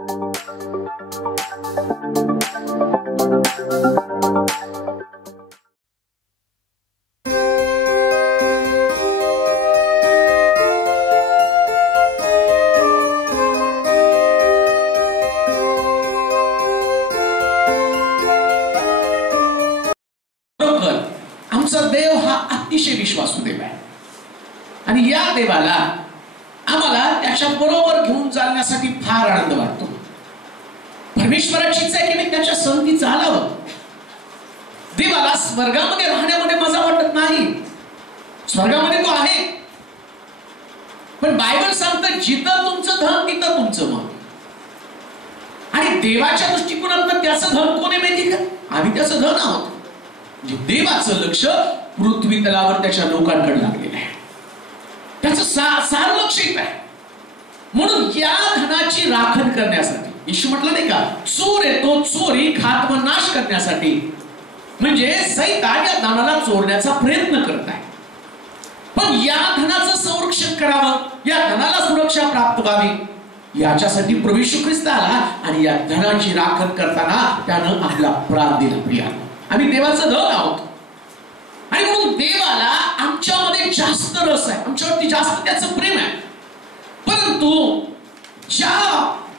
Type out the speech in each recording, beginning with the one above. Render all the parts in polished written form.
आमचा देव हा अतिशय विश्वासू देव आहे आणि या देवाला आम्हाला त्याच्या बरोबर घेऊन चालण्यासाठी फार आनंद वाटतो. परमेश्वराची इच्छा आहे की मी त्याच्या संगती चालावं. देवाला स्वर्गामध्ये राहण्यामध्ये मजा वाटत नाही. स्वर्गामध्ये तो आहे, पण बायबल सांगतं जिथं तुमचं धन तिथं तुमचं मन. आणि देवाच्या दृष्टिकोनातून त्याचं धन कोण आहे माहिती का? आम्ही त्याचं धन आहोत. देवाचं लक्ष पृथ्वी तलावर त्याच्या लोकांकडे लागलेलं आहे. त्याचं सार लक्ष येत आहे. म्हणून या धनाची राखण करण्यासाठी येशू म्हटलं नाही का, चोर येतो चोरी खात व नाश करण्यासाठी. म्हणजे सैतान या धनाला चोरण्याचा प्रयत्न करत आहे. पण या धनाचं संरक्षण करावं, या धनाला सुरक्षा प्राप्त व्हावी, याच्यासाठी प्रभू येशू ख्रिस्त आला आणि या धनाची राखण करताना त्यानं आपला प्राण दिला. प्रियानो, आम्ही देवाचं धन आहोत आणि म्हणून देवाला आमच्यामध्ये जास्त रस आहे, आमच्यावरती जास्त त्याचं प्रेम आहे. परंतु ज्या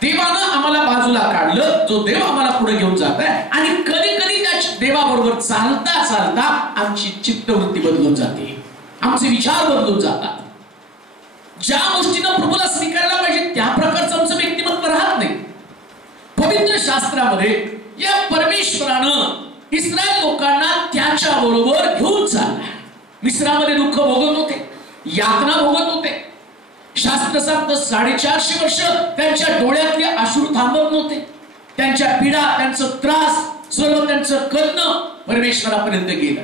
देवानं आम्हाला बाजूला काढलं, जो देव आम्हाला पुढे घेऊन जात आहे, आणि कधी कधी त्या देवाबरोबर चालता चालता आमची चित्तवृत्ती बदलून जाते, आमचे विचार बदलून जातात. ज्या गोष्टीनं प्रभूला स्वीकारला पाहिजे त्या प्रकारचं आमचं व्यक्तिमत्व राहत नाही. पवित्र शास्त्रामध्ये या परमेश्वरानं इस्रायल लोकांना त्याच्या बरोबर घेऊन चालला. मिस्रामध्ये दुःख भोगत होते, यातना भोगत होते. शास्त्र सांगतं 450 वर्ष त्यांच्या डोळ्यातले अश्रू थांबत नव्हते. त्यांच्या पीडा, त्यांचं त्रास, सर्व त्यांचं करणं परमेश्वरापर्यंत गेलं.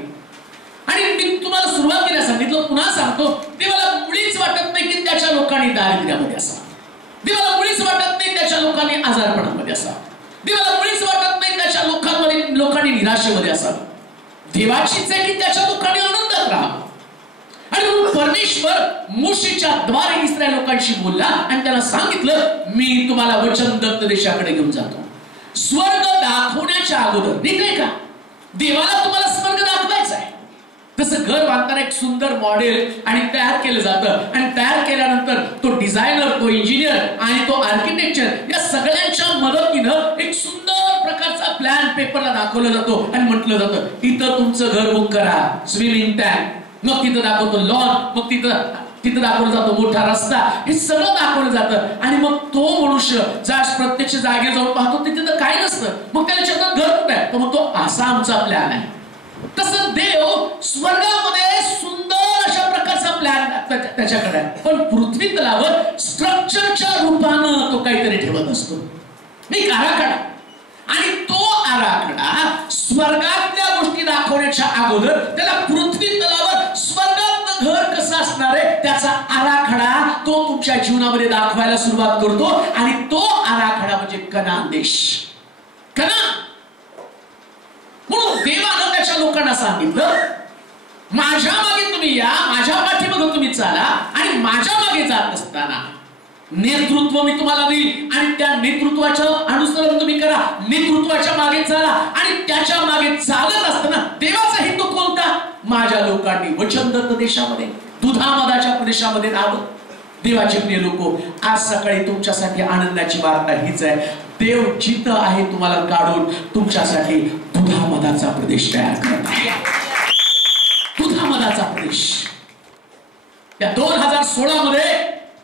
आणि मी तुम्हाला सुरुवातीला सांगितलं, पुन्हा सांगतो, देवाला मुळीच वाटत नाही की त्याच्या लोकांनी दारिद्र्यामध्ये असावं. देवाला मुळीच वाटत नाही त्याच्या लोकांनी आजारपणामध्ये असावं. देवाला मुळीच वाटत नाही त्याच्या लोकांनी निराशेमध्ये असावं. देवाचीच आहे की त्याच्या लोकांनी आनंदात राहावं. आणि म्हणून परमेश्वर मोशेच्या द्वारे इस्रायल लोकांशी बोलला आणि त्यांना सांगितलं, मी तुम्हाला वचनदत्त देशाकडे घेऊन जातो. स्वर्ग दाखवण्याच्या अगोदर, नाही का, देवाला तुम्हाला स्वर्ग दाखवायचा आहे. तसं घर बांधताना एक सुंदर मॉडेल आणि तयार केलं जातं, आणि तयार केल्यानंतर तो डिझायनर, तो इंजिनियर आणि तो आर्किटेक्चर या सगळ्यांच्या मदतीनं एक सुंदर प्रकारचा प्लॅन पेपरला दाखवला जातो आणि म्हटलं जातं, इथं तुमचं घर बुक करा, स्विमिंग टँक, मग तिथं दाखवतो लॉन, मग तिथं दाखवलं जातो मोठा रस्ता. हे सगळं दाखवलं जातं. आणि मग तो मनुष्य ज्या प्रत्यक्ष जागेवर जाऊन पाहतो तिथे तर काय नसतं. मग त्याच्या घर कुठे आहे, तर मग तो असा आमचा प्लॅन आहे. तसं देव स्वर्गामध्ये सुंदर अशा प्रकारचा प्लॅन त्याच्याकडे आहे, पण पृथ्वी तलावर स्ट्रक्चरच्या रूपानं तो काहीतरी ठेवत असतो, एक आराखडा. आणि तो आराखडा स्वर्गातल्या गोष्टी दाखवण्याच्या अगोदर त्याला पृथ्वी तलावर स्वर्गात घर कसं असणार आहे त्याचा आराखडा तो तुमच्या जीवनामध्ये दाखवायला सुरुवात करतो. आणि तो आराखडा म्हणजे कनान देश, कनान. म्हणून देवानं त्याच्या लोकांना सांगितलं, माझ्या मागे तुम्ही या, माझ्या पाठीमागे तुम्ही चाला, आणि माझ्या मागे जात असताना नेतृत्व मी तुम्हाला देईल आणि त्या नेतृत्वाचं अनुसरण तुम्ही करा, नेतृत्वाच्या मागे चाला. आणि त्याच्या मागे चालत असताना देवाचा हेतू कोणता? माझ्या लोकांनी वचनदत्त देशामध्ये, दुधामदाच्या प्रदेशामध्ये राहावं. देवाचे प्रिय लोक, आज सकाळी तुमच्यासाठी आनंदाची वार्ता हीच आहे, देव जिथं आहे तुम्हाला काढून तुमच्यासाठी दुधामदाचा प्रदेश तयार करत आहे. दुधामदाचा प्रदेश. या 2016 मध्ये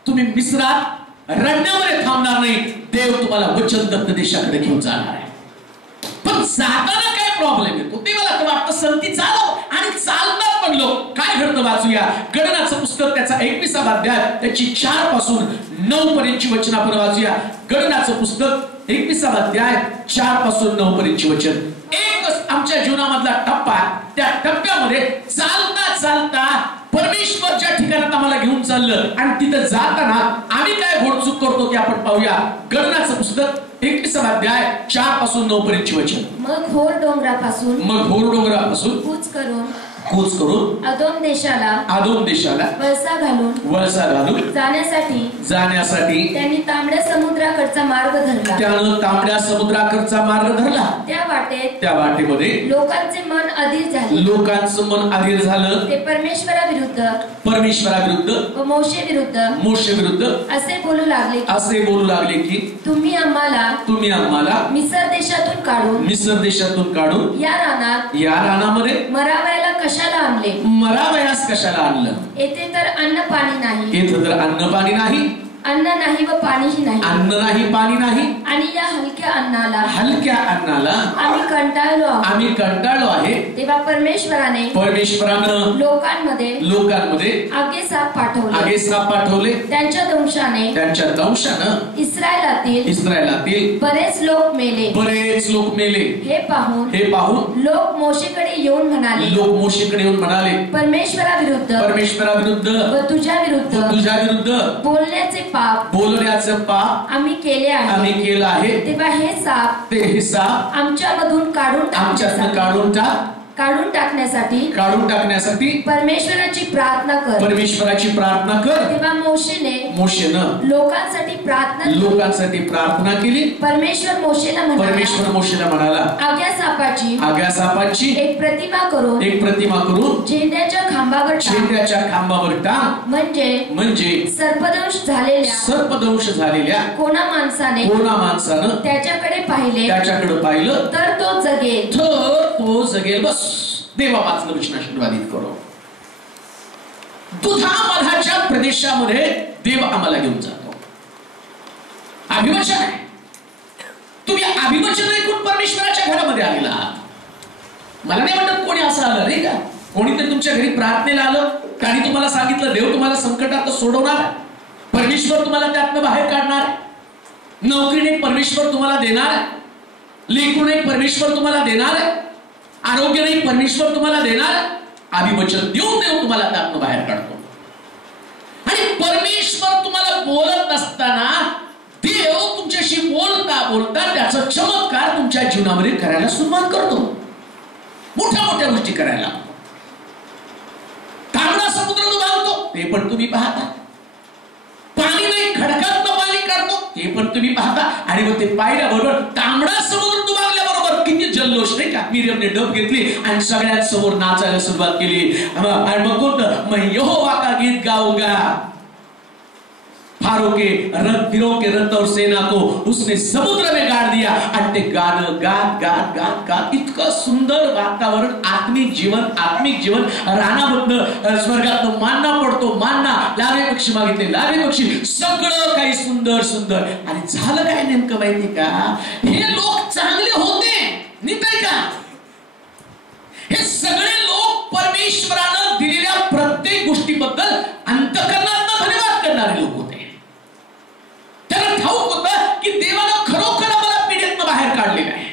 तुम्ही मिस्रात रडण्यामध्ये थांबणार नाही. देव तुम्हाला वचनदत्त देशाकडे घेऊन जाणार आहे. पण जाताना काय प्रॉब्लेम येतो? देवाला तर वाटतं संगती चालव, आणि चालतात पण लोक. काय घडतं वाचूया. गणनाचं पुस्तक त्याचा 21वा अध्याय त्याची 4 पासून 9 पर्यंतची वचनापर्यंत वाचूया. गणनाचं पुस्तक 21वा अध्याय 4 पासून 9 पर्यंतची वचन. एकच आमच्या जीवनामधला टप्पा, त्या टप्प्यामध्ये चालता चालता परमेश्वर ज्या ठिकाणात आम्हाला घेऊन चाललं आणि तिथं जाताना आम्ही काय घोडचूक करतो ते आपण पाहूया. गणनाचं पुस्तक 21वा अध्याय 4 पासून 9 पर्यंतची वचन. मग घोर डोंगरापासून कूच कूच करून अदोम देशाला वळसा घालून जाण्यासाठी त्यांनी तांबड्या समुद्राकडचा मार्ग धरला. त्यानं तांबड्या समुद्राकडचा मार्ग धरला. त्या वाटेमध्ये लोकांचे मन अधीर झालं. ते परमेश्वराविरुद्ध व मोशे विरुद्ध असे बोलू लागले की तुम्ही आम्हाला मिस्र देशातून काढून या रानामध्ये मरावयास कशाला आणलं? येथे तर अन्न पाणी नाही अन्न नाही व पाणीही नाही. अन्न नाही पाणी नाही. आणि या हलक्या अन्नाला आम्ही कंटाळलो आहे. तेव्हा परमेश्वरानं लोकांमध्ये आगे साप पाठवले. त्यांच्या दंशाने इस्रायलातील बरेच लोक मेले. हे पाहून लोक मोशेकडे येऊन म्हणाले परमेश्वराविरुद्ध व तुझ्या विरुद्ध बोलण्याचे पाप आम्ही केले आहे. तेव्हा हे साप आमच्यामधून काढून टाकण्यासाठी परमेश्वराची प्रार्थना कर. तेव्हा मोशेनं लोकांसाठी प्रार्थना केली. परमेश्वर मोशेला म्हणाला आग्या सापाची एक प्रतिमा करून झेंड्याच्या खांबावर टाक. म्हणजे सर्पदंश झालेल्या कोणा माणसानं त्याच्याकडे पाहिलं तर तो जगेल. बस देवा वाचलं विष्णू आशीर्वादित करो. दुधामधाच्या प्रदेशामध्ये देव आम्हाला घेऊन जातो. अभिवचन आहे. तुम्ही अभिवचन ऐकून परमेश्वराच्या घरामध्ये आलेला आहात. मला नाही वाटत कोणी असं आलं नाही का. कोणीतरी तुमच्या घरी प्रार्थनेला आलं. काही तुम्हाला सांगितलं देव तुम्हाला संकटात सोडवणार. परमेश्वर तुम्हाला त्यातनं बाहेर काढणार. नोकरीने परमेश्वर तुम्हाला देणार. लेकरूने परमेश्वर तुम्हाला देणार. आरोग्य नाही परमेश्वर तुम्हाला देणार. अभिवचन देऊन तुम्हाला त्यातनं बाहेर काढतो. आणि परमेश्वर तुम्हाला बोलत नसताना देव तुमच्याशी बोलता त्याचा चमत्कार तुमच्या जीवनामध्ये करायला सुरुवात करतो. मोठ्या गोष्टी करायला. तांबडा समुद्र दुभावतो ते पण तुम्ही पाहता. पाणी नाही खडकातलं पाणी काढतो ते पण तुम्ही पाहता. आणि मग ते पाहिल्याबरोबर तांबडा समुद्र दुभावल्याबरोबर किती जल्लोष नाही का. मिरियमने डब घेतली आणि सगळ्यांसमोर नाचायला सुरुवात केली. आणि मग कोणतं मग यहोवा का गीत गाऊंगा. फारो के रथ और सेना को उसने समुद्र में गाड़ दिया. आणि ते गाणं गात इतकं सुंदर वातावरण. आत्मिक जीवन रानामधनं स्वर्गातनं मानना पडतो. लावे पक्षी मागितले लावे पक्षी. सगळं काही सुंदर. आणि झालं काय नेमकं माहिती का. हे लोक चांगले होते नाही का. हे सगळे लोक परमेश्वरानं दिलेल्या प्रत्येक गोष्टीबद्दल अंतःकरणातनं धन्यवाद करणारे लोक होते. त्यांना ठाऊक होतं की देवानं खरोखर आम्हाला पीडेतनं बाहेर काढलेलं आहे.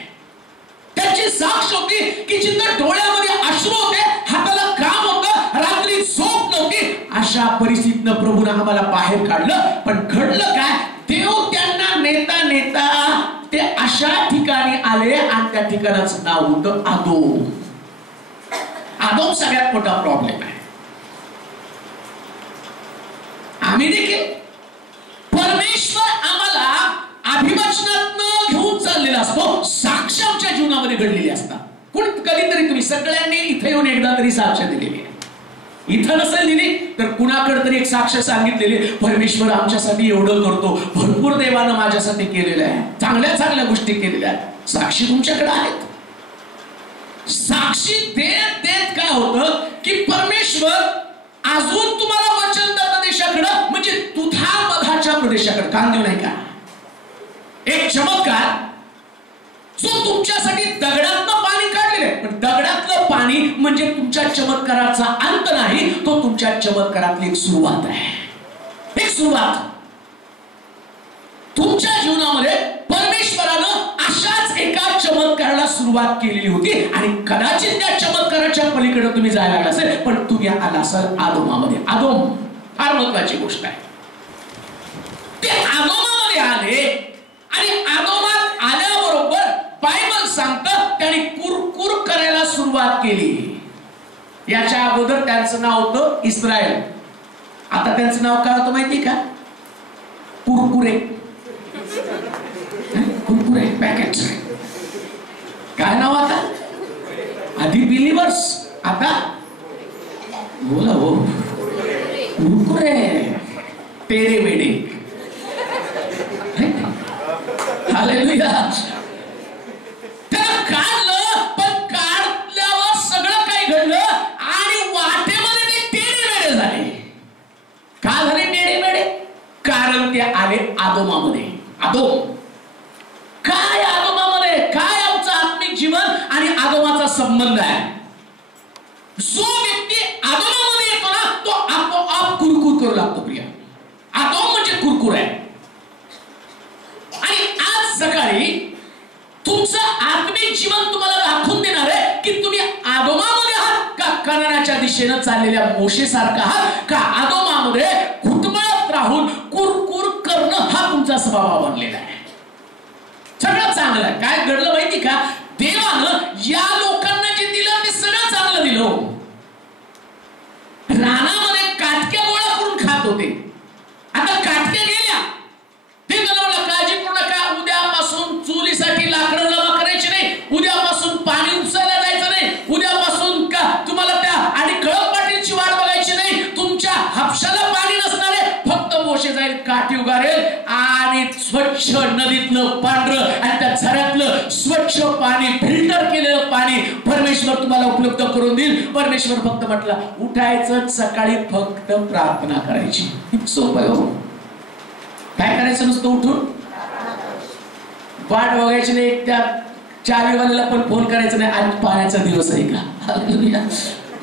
त्याची साक्ष होती की जिथं डोळ्यामध्ये अश्रू होते, हाताला काम होतं, रात्री झोप नव्हती, अशा परिस्थितीनं प्रभूनं आम्हाला बाहेर काढलं. पण घडलं काय. देव त्यांना नेता ते अशा ठिकाणी आले आणि त्या ठिकाणाचं नाव होतं आदोम सगळ्यात मोठा प्रॉब्लेम आहे. आम्ही देखील परमेश्वर आम्हाला अभिवचनातनं घेऊन चाललेला असतो. साक्ष आमच्या जीवनामध्ये घडलेली असतात. कधीतरी तुम्ही सगळ्यांनी इथे येऊन एकदा तरी साक्ष दिलेली आहे. इथं नसेल दिली तर कुणाकडे तरी एक साक्ष सांगितलेली. परमेश्वर आमच्यासाठी एवढं करतो. भरपूर देवानं माझ्यासाठी केलेलं आहे. चांगल्या गोष्टी केलेल्या आहेत. साक्षी तुमच्याकडे आहेत. साक्षी देत काय होतं की परमेश्वर अजून तुम्हाला वचनदाता देशाकडे म्हणजे दुधामधाच्या प्रदेशाकडे कान देऊ नाही का. एक चमत्कार जो तुमच्यासाठी दगडातलं पाणी काढलेलं आहे. पण दगडातलं पाणी म्हणजे तुमच्या चमत्काराचा अंत नाही. तो तुमच्या चमत्कारातली एक सुरुवात आहे. एक सुरुवात तुमच्या जीवनामध्ये परमेश्वरानं अशाच एका चमत्काराला सुरुवात केलेली होती. आणि कदाचित त्या चमत्काराच्या पलीकडे तुम्ही जायला लागला असेल. पण तुम्ही आला असाल आदोमामध्ये. आदोम फार महत्वाची गोष्ट आहे. ते आदोमामध्ये आले आणि आदोमात आल्याबरोबर बायबल सांगतं त्याने कुरकुर करायला सुरुवात केली. याच्या अगोदर त्यांचं नाव होतं इस्रायल. आता त्यांचं नाव काय होतं माहिती का? कुरकुरे. कुरकुरे पॅकेट. काय नाव आता? आधी बिलीवर्स, आता बोला हो कुरकुरे. तेरे मेडे. हालेलुया. त्याला काढलं, पण काढल्यावर सगळं काही घडलं आणि वाटेमध्ये ते टेढे मेढे झाले. का झाले टेढे मेढे? कारण ते आले आदोमामध्ये. आदोम काय? आदोमामध्ये काय? आमचं आत्मिक जीवन आणि आदोमाचा संबंध आहे. जो व्यक्ती आदोमामध्ये येतो ना, तो आपोआप कुरकुर करू लागतो. प्रिया, आदोम म्हणजे कुरकुर आहे. आणि आज सकाळी तुमचं आत्मिक जीवन तुम्हाला दाखवून देणार आहे की तुम्ही आदोमामध्ये आहात का कनानाच्या दिशेनं चाललेल्या मोशेसारखा आहात, का आदोमामध्ये घुटमळत राहून कुरकुर करणं हा तुमचा स्वभाव बनलेला आहे. सगळं चांगलं आहे. काय घडलं माहिती का? देवानं या लोकांना जे दिलं ते सगळं चांगलं दिलं. रानामध्ये काटक्या गोळा करून खात होते. आता काटक्या गेल्या. ते म्हणलं काळजी करू नका, उद्यापासून चुलीसाठी लाकडं जमा करायची नाही, उद्यापासून पाणी उपसायला जायचं नाही, उद्यापासून का तुम्हाला त्या आणि कळप पाटीलची वाट बघायची नाही, तुमच्या हापशाला पाणी नसणार आहे. फक्त मोशे जाईल, काठी उगारेल आणि स्वच्छ नदीतलं पांढरं आणि त्या झऱ्यातलं स्वच्छ पाणी, फिल्टर केलेलं पाणी परमेश्वर तुम्हाला उपलब्ध करून देईल. परमेश्वर फक्त म्हटलं उठायचं, सकाळी फक्त प्रार्थना करायची. सोपं हो. काय करायचं? नुसतं उठून वाट बघायची नाही, त्या चावीवाल्याला पण फोन करायचं नाही, आज पाण्याचा दिवस आहे का?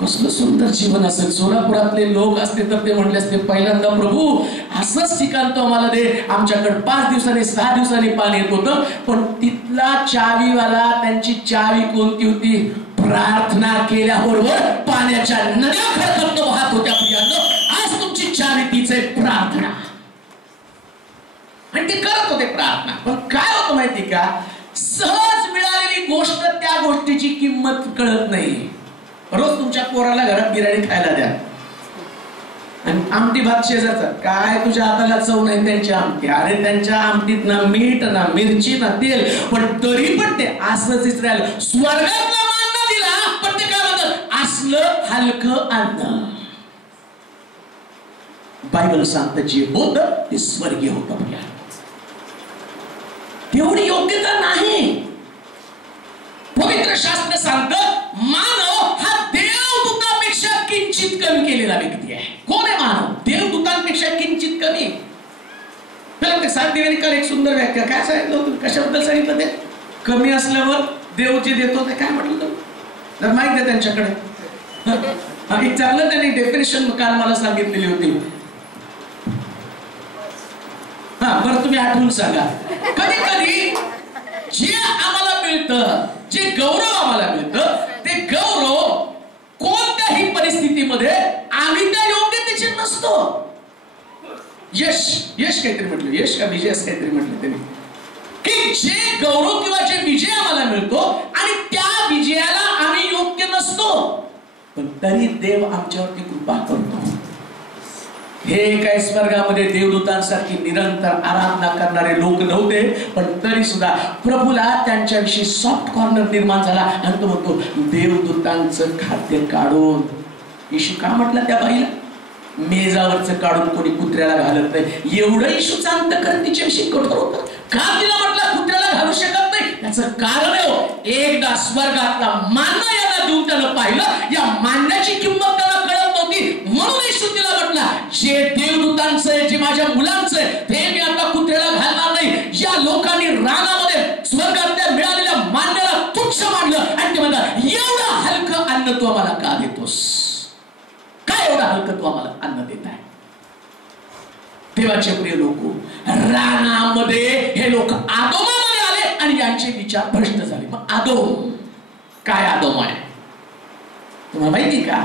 कसलं सुंदर जीवन असेल. सोलापुरातले लोक असते तर ते म्हणले असते, पहिल्यांदा प्रभू असंच ठिकाण तो आम्हाला दे. आमच्याकडे 5 दिवसांनी 6 दिवसांनी पाणी येत होतं, पण तिथला चावीवाला, त्यांची चावी कोणती होती? प्रार्थना केल्याबरोबर पाण्याच्या नद्या खळखळत वाहत होत्या. आज तुमची चावी तीच आहे, प्रार्थना. आणि ते करत होते प्रार्थना. पण काय होतं माहिती का? सहज मिळालेली गोष्ट, त्या गोष्टीची किंमत कळत नाही. रोज तुमच्या पोराला घरात बिर्याणी खायला द्या आणि आमटी भात शेजारचा, काय तुझ्या हाताला चव नाही त्यांची आमटी. अरे त्यांच्या आमटीत ना मीठ ना मिरची ना तेल, पण तरी पण ते असंच राहिलं. स्वर्गातला अन्न दिला, पण ते काय म्हणतात? असलं हलकं अन्न. बायबल सांगतं जे होतं ते स्वर्गीय होतं. तेवढी योग्यता नाही. पवित्र शास्त्र सांगतं मानव हा देवदूतांपेक्षा किंचित कमी केलेला व्यक्ती आहे. कोण आहे मानव? देवदूतांपेक्षा किंचित कमी. ते सांगते एक सुंदर व्याख्या. काय सांगितलं होतं? कशाबद्दल सांगितलं? ते कमी असल्यावर देव जे देतो ते काय म्हटलं तर माहिती आहे त्यांच्याकडे. एक चांगलं त्यांनी डेफिनेशन काल मला सांगितलेली होती. बरं तुम्ही आठवून सांगा. कधी कधी जे आम्हाला मिळतं, जे गौरव आम्हाला मिळतं, ते गौरव कोणत्याही परिस्थितीमध्ये आम्ही त्या योग्यतेचे नसतो. यश यश काहीतरी म्हटलं, यश का विजय असं काहीतरी म्हटलं त्यांनी, की जे गौरव किंवा जे विजय आम्हाला मिळतो आणि त्या विजयाला आम्ही योग्य नसतो, पण तरी देव आमच्यावरती कृपा करतो. हे काय स्वर्गामध्ये देवदूतांसारखी निरंतर आराधना करणारे लोक नव्हते, पण तरी सुद्धा प्रभूला त्यांच्याविषयी सॉफ्ट कॉर्नर निर्माण झाला. आणि तो म्हणतो देवदूतांचं खाद्य काढून. येशू का म्हटलं त्या बाईला? मेजावरचं काढून कोणी कुत्र्याला घालत नाही. एवढं येशूचं अंतःकरण तिच्याविषयी कठोर होतं. का तिला म्हटलं कुत्र्याला घालू शकत नाही? त्याचं कारण आहे, एकदा स्वर्गातला मान्य याला देऊन त्यानं पाहिलं. या मान्याची किंमत त्याला कळत नव्हती, म्हणून येशू तिला म्हटला जे देवदूतांचं आहे, जे माझ्या मुलांचं आहे, ते मी आता कुत्र्याला घालणार नाही. या लोकांनी रानामध्ये स्वर्गातल्या मिळालेल्या मान्याला तुच्छ मानलं आणि ते म्हणतात एवढं हलकं अन्न तू आम्हाला का देतोस? काय एवढं हलकं तू आम्हाला अन्न देत आहे? देवाचे प्रिय लोक, रानामध्ये हे लोक आदोमामध्ये आले आणि यांचे विचार भ्रष्ट झाले. मग आदोम काय? आदोम आहे तुम्हाला माहिती का?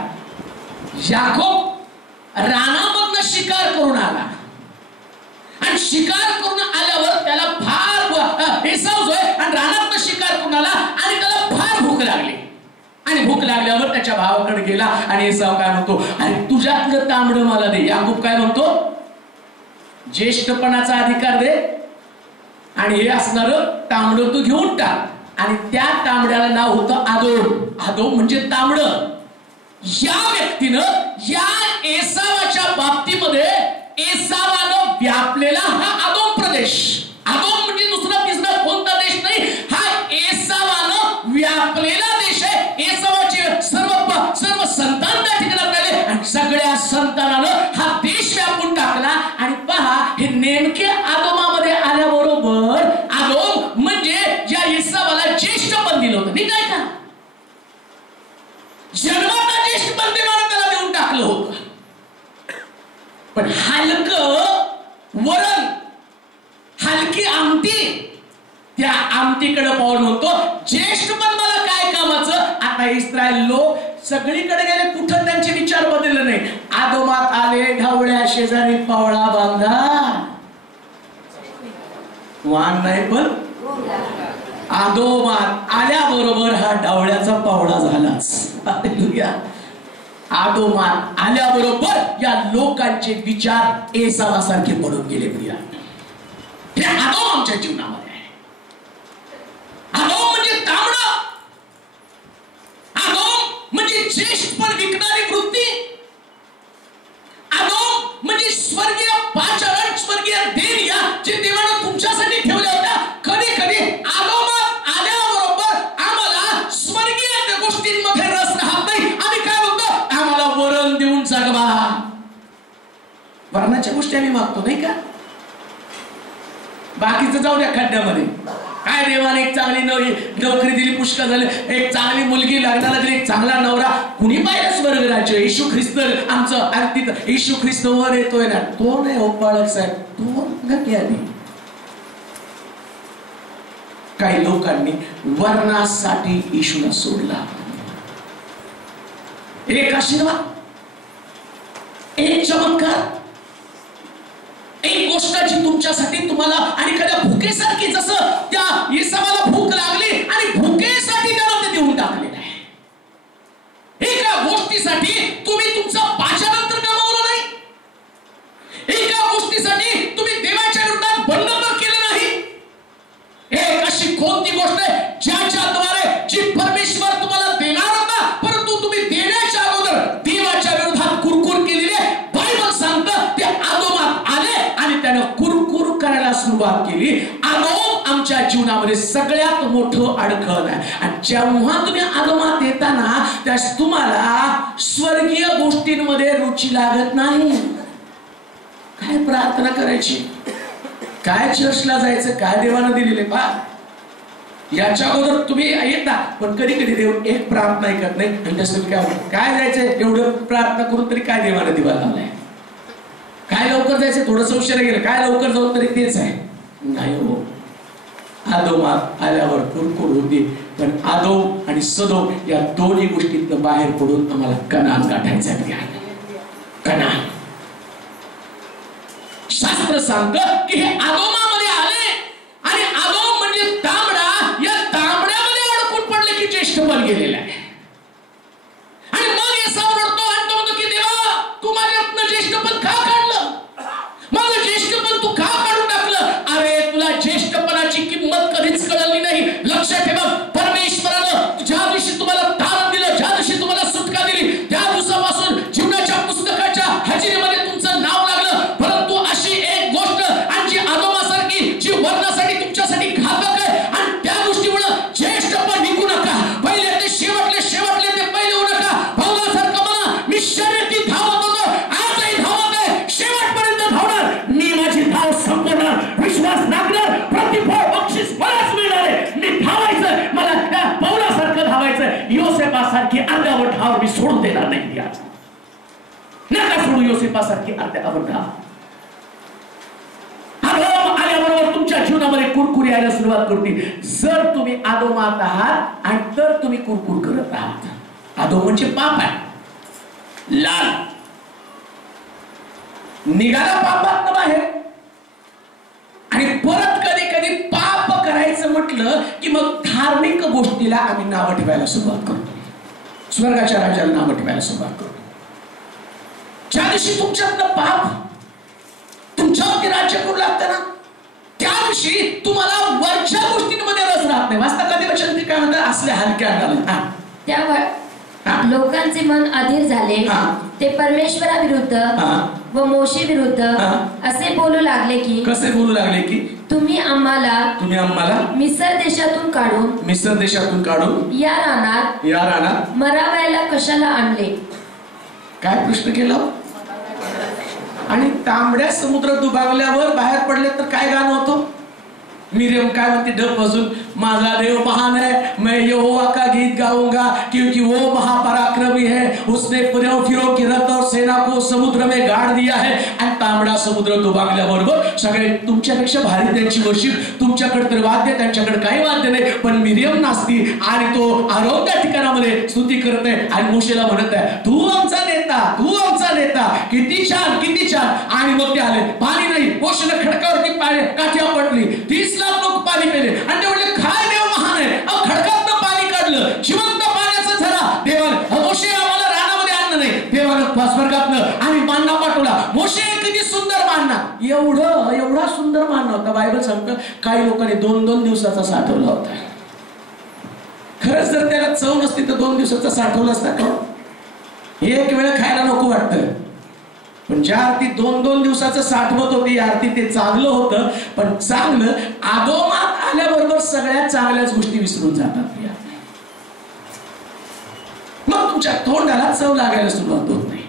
याकोब रानामधनं शिकार करून आला आणि शिकार करून आल्यावर त्याला फार एसाव जो आहे आणि रानातनं शिकार करून आला आणि त्याला फार भूक लागली. आणि भूक लागल्यावर त्याच्या भावाकडे गेला आणि एसाव काय म्हणतो, अरे तुझ्यातलं तांबडं मला दे. याकूब काय म्हणतो, ज्येष्ठपणाचा अधिकार दे आणि हे असणार तांबडं तू घेऊन टाक. आणि त्या तांबड्याला नाव होतं आदोम. आदोम म्हणजे तांबडं. या व्यक्तीनं या एसावाच्या बाबतीमध्ये एसावानं व्यापलेला हा आदोम प्रदेश, आदोम म्हणजे दुसरा तिसरा कोणता देश नाही, हा एसावानं व्यापलेला देश आहे. एसावाचे सर्व संतान त्या ठिकाणी राहिले आणि सगळ्या संतानानं हा देश व्यापून टाकला. आणि पहा, हे नेमके आदोमामध्ये आल्याबरोबर आदोम म्हणजे या एसावाला ज्येष्ठपण दिलं होतं, नाही काय का, जन्माचा ज्येष्ठपण देवानं त्याला देऊन टाकलं होतं. पण हलकं वरण, हलकी आमटी, त्या आमटीकडे पाहून होतो ज्येष्ठपण मला काय कामाचं. आता इस्रायल लोक सगळीकडे गेले, कुठं त्यांचे विचार बदलले नाही. आदोमात आले, ढवळ्या शेजारी पावळा बांधा, वाण नाही पण आदोमात आल्याबरोबर हा ढवळ्याचा पावळा झालाच. हालेलुया. आदोमात आल्याबरोबर या लोकांचे विचार एसावासारखे पडून गेले. प्रिया, हे आदोम आमच्या जीवनामध्ये आहे. आदोम म्हणजे तांबडं, आदोम म्हणजे ज्येष्ठपण विकणारी वृत्ती, आदोम म्हणजे स्वर्गीय पाचारण, स्वर्गीय देणग्या जे देवानं तुमच्यासाठी ठेवल्या होत्या. कधी कधी आदोमात आल्याबरोबर आम्हाला स्वर्गीय गोष्टींमध्ये रस राहत नाही. आम्ही काय म्हणतो, आम्हाला वरण देऊन जगवा. वरणाच्या गोष्टी आम्ही मागतो, नाही का. बाकीचं जाऊ द्या खड्ड्यामध्ये. काय देवाने एक चांगली नोकरी दिली, पुष्कळ झाले, एक चांगली मुलगी लग्नाला दिली, एक चांगला नवरा, कुणी पाहिलं स्वर्ग राज्य. येशू ख्रिस्त आमचं अगदी, येशू ख्रिस्त वर येतोय ना, तो नाही हो बाळक साहेब, तो नक्की आधी. काही लोकांनी वर्णासाठी येशूला सोडला. एक आशीर्वाद, एक चमत्कार, एक गोष्ट जी तुमच्यासाठी तुम्हाला आणि एखाद्या भुकेसारखी, जसं त्या येसावाला भूक लागली आणि भुकेसाठी त्याला ते देऊन टाकलेलं आहे. एका गोष्टीसाठी तुम्ही तुमचा पाचारंतर गमावलं नाही, एका गोष्टीसाठी तुम्ही देवाच्या विरोधात बंडखोर केलं नाही. एक अशी कोणती गोष्ट आहे ज्याच्याद्वारे जी परमेश्वर तुम्हाला देणार होता, परंतु तुम्ही देण्याच्या अगोदर देवाच्या विरोधात कुरकुर केलेली आहे. बायबल सांगतं ते आदोमात आले आणि त्यानं कुरकुर करायला सुरुवात केली. आदोम आमच्या जीवनामध्ये सगळ्यात मोठं अडखळ आहे. आणि जेव्हा तुम्ही आदोमात येताना त्यास तुम्हाला स्वर्गीय गोष्टींमध्ये रुची लागत नाही. काय प्रार्थना करायची, काय चर्चला जायचं, काय देवानं दिलेले पा, याच्या अगोदर तुम्ही येता. पण कधी कधी देव एक प्रार्थना ऐकत नाही आणि त्यासाठी काय जायचंय, एवढं प्रार्थना करून तरी काय देवानं दिवा लावलाय. काय लवकर जायचं, थोडंसं उशिरा गेलं, काय लवकर जाऊन तरी तेच आहे. नाही हो, आदोमात आल्यावर कुरकुर होती. पण आदोम आणि सदोम या दोन्ही गोष्टीतनं बाहेर पडून आम्हाला कनान गाठायचा आहे. कनान, शास्त्र सांगतं की हे आदोमामध्ये आले आणि आदोम म्हणजे तांबडा, या तांबड्यामध्ये अडकून पडले की ज्येष्ठपण गेलेलं आहे. आणि मग एसाव रडतो आणि तो म्हणतो की देवा, तू माझ्यातनं ज्येष्ठपण का काढलं, माझं ज्येष्ठपण तू का काढून टाकलं. अरे तुला ज्येष्ठपणाची किंमत कधीच कळली नाही. लक्षात ठेवा, परमेश्वरानं ज्या दिवशी तुम्हाला दान दिलं, ज्या दिवशी तुम्हाला सुटका दिली, त्या दिवसापासून जीवनाच्या पुस्तकाच्या हजेरीमध्ये तुमचं नाव लागलं. परंतु अशी एक गोष्ट आणि जी आदोमासारखी, जी वर्णासाठी तुमच्यासाठी घातक आहे, आणि त्या गोष्टीमुळे ज्येष्ठपण विकू नका. पहिले ते शेवटले, शेवटले ते पहिले होऊ नका. भावासारखं म्हणा, मी शर्यती धावत होतो, आजही धावत आहे, शेवटपर्यंत धावणार. मी माझी धाव संपवणार, विश्वास लागणार, प्रतिफळ बक्षीस मलाच मिळणार आहे. मी धावायचं, मला त्या पावलासारखं धावायचं. योसेफासारखी अर्ध्यावर धाव मी सोडून देणार नाही. आज नका सोडू योसेफासारखी अर्ध्यावर धाव. आदोम आल्याबरोबर तुमच्या जीवनामध्ये कुरकुरी यायला सुरुवात करते. जर तुम्ही आदोमात आहात आणि तर तुम्ही कुरकुर करत आहात. आदोम म्हणजे पाप आहे, लाल, निघाला पापात बाहेर. आणि परत कधी कधी पाप करायचं म्हटलं की मग धार्मिक गोष्टीला आम्ही नावं ठेवायला सुरुवात करतो. स्वर्गाच्या राजाला नावं ठेवायला सुरुवात करतो. ज्या दिवशी तुमच्यातलं पाप तुमच्यावरती राज्य करू लागतं ना, त्या दिवशी तुम्हाला वरच्या गोष्टींमध्ये रस राहत नाही. वाचता कधी लक्षात काय म्हणतात, असल्या हलक्या अंगाला. त्या लोकांचे मन अधीर झाले. ते परमेश्वराविरुद्ध व मोशे विरुद्ध असे बोलू लागले की, कसे बोलू लागले की, तुम्ही आम्हाला मिस्र देशातून काढून या रानात मरावायला कशाला आणले. काय प्रश्न केला. आणि तांबड्या समुद्र दुभागल्यावर बाहेर पडले तर काय गाणं होतं. मिरियम काय म्हणते ढग बसून, माझा देव महान है, मैं यहोवा का गीत गाऊंगा क्योंकि वो महापराक्रमी है, उसने फिरौन की रथ और सेना को समुद्र में गाड़ दिया है. आणि तांबडा समुद्र दुभागल्याबरोबर सगळे तुमच्यापेक्षा भारी त्यांची वर्षिप, तुमच्याकडे तर वाद्य, त्यांच्याकडे काही वाद्य नाही, पण मिरियम नाचती आणि तो आरोग्य त्या ठिकाणामध्ये स्तुती करत आहे आणि मोशेला म्हणत आहे, तू आमचा नेता, किती छान किती छान. आणि मग ते आले, पाणी नाही. मोशेला खडकावरती काठ्या पडली, 30 लाख लोक पाणी पेले आणि ते म्हणले, काय देव महान आहे, खडकातनं पाणी काढलं, जिवंत पाण्याचा झरा. देवाने मोशे आम्हाला रानामध्ये आणलं नाही, देवानं स्वर्गातनं आणि मान्ना पाठवला. मोशे किती सुंदर मान्ना, एवढा सुंदर मान्ना होता. बायबल सांगतं काही लोकांनी 2-2 दिवसाचा साठवला होता. खरंच जर त्याला चव नसती तर 2 दिवसाचा साठवला असता का. एक वेळ खायला नको वाटतं, पण ज्या आरती 2-2 दिवसाचं साठवत होती आरती ते चांगलं होतं. पण चांगलं आदोमात आल्याबरोबर सगळ्या चांगल्याच गोष्टी विसरून जातात. मग तुमच्या तोंडाला चव लागायला सुरुवात होत नाही.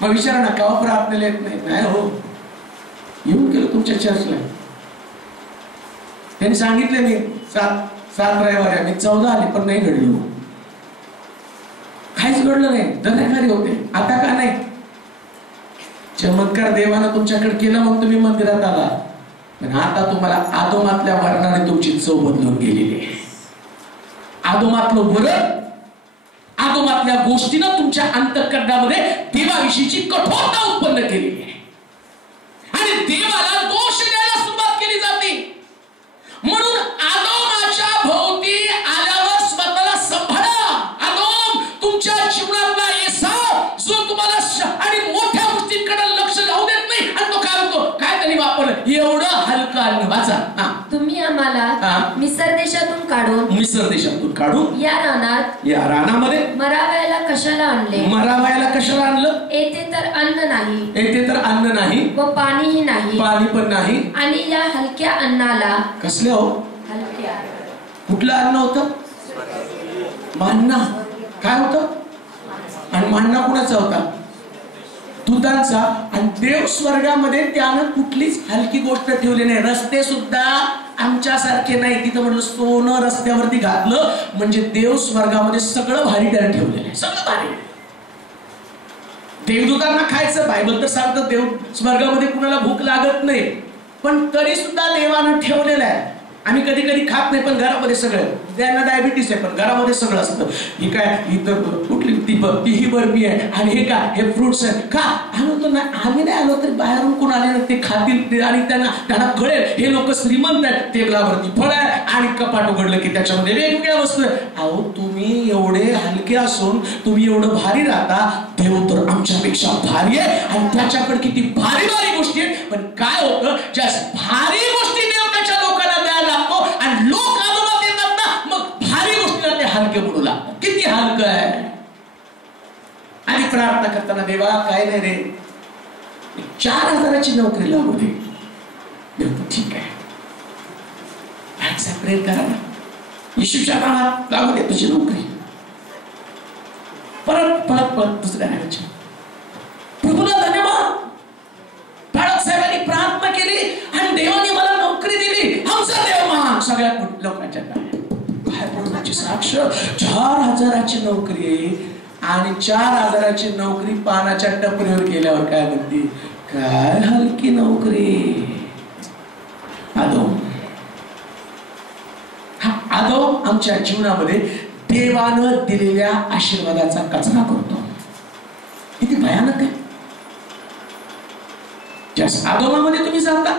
मग विचारा ना, का प्रार्थनेला येत नाही हो, येऊन गेलो तुमच्या चर्चला. त्यांनी सांगितले मी 7 रविवार, मी 14 आले पण नाही घडलो, काहीच घडलं नाही, दरेकारी होते. आता का नाही, चमत्कार देवानं तुमच्याकडे केला म्हणून तुम्ही मंदिरात आला. पण आता तुम्हाला आदोमातल्या वर्णाने तुमची चव बदलून गेलेली आहे. आदोमातलं वरण, आदोमातल्या गोष्टीनं तुमच्या अंतःकरणामध्ये देवाविषयीची कठोरता उत्पन्न केलेली आहे आणि देवाला दोष द्यायला सुरुवात केली जाते. म्हणून आदोमाच्या भोवती आल्यावर स्वतःला सांभाळा. आदोम तुमच्या जीवनातला एसाव जो तुम्हाला आणि मोठ्या गोष्टींकडे लक्ष लावू देत नाही. आणि तो काय म्हणतो, काय त्यांनी वापरलं, एवढं हलकं अन्न. वाचा, तुम्ही आम्हाला मिस्र देशातून काढून या रानामध्ये मरावायला कशाला आणलं. येथे तर अन्न नाही व पाणी पण नाही. आणि या हलक्या अन्नाला, कसल्या हो, हलक्या, कुठलं अन्न होतं, मान्ना. काय होतं, आणि मान्ना कुणाचा होता, दुधांचा. आणि देव स्वर्गामध्ये त्यानं कुठलीच हलकी गोष्ट ठेवली नाही. रस्ते सुद्धा आमच्यासारखे नाही. तिथं म्हटलं सोनं रस्त्यावरती घातलं म्हणजे देव स्वर्गामध्ये सगळं भारी त्यानं ठेवलेलं आहे, सगळं भारी. देवदूतांना खायचं, बायबल तर सांगतं देव स्वर्गामध्ये कुणाला भूक लागत नाही, पण तरी सुद्धा देवानं ठेवलेलं आहे. आम्ही कधी कधी खात नाही, पण घरामध्ये सगळं, त्यांना डायबिटीस आहे पण घरामध्ये सगळं असतं. ही काय, इथं कुठली ती बर्फी आहे आणि हे काय, हे फ्रुट्स आहे का. आम्ही नाही आलो तरी बाहेरून कोण आले ना ते खातील आणि त्यांना कळेल हे लोक श्रीमंत आहेत. टेबलावरती फळ आहे आणि कपाट उघडलं की त्याच्यामध्ये वेगवेगळ्या वस्तू आहे. अहो तुम्ही एवढे हलके असून तुम्ही एवढं भारी राहता, देव तर आमच्यापेक्षा भारी आहे आणि त्याच्याकडे किती भारी भारी गोष्टी आहेत. पण काय होतं, ज्या भारी गोष्टी देव त्याच्या लोकांना द्यायला लागतो आणि लोक आदोमात येतात ना, मग भारी गोष्टीला ते हलके म्हणू लागतात. किती हलकं आहे. आणि प्रार्थना करताना, देवा काय नाही रे, 4,000ची नोकरी लागू दे. ठीक आहे, प्रयत्न करा ना, येशूच्या नावात लागू दे तुझी नोकरी. परत दुसऱ्या करायची. प्रभूला धन्यवाद, बाळक साहेबांनी प्रार्थना केली आणि देवाने मला नोकरी दिली. आमचा देव महान. सगळ्यात लोकांच्या काय प्रभूची साक्ष. 4,000ची नोकरी आणि 4,000ची नोकरी पानाच्या टपरीवर गेल्यावर काय म्हणते, काय हलकी नोकरी. आदम आमच्या जीवनामध्ये देवानं दिलेल्या आशीर्वादाचा कचरा करतो. किती भयानक आहे. ज्या आदोमामध्ये तुम्ही जाता,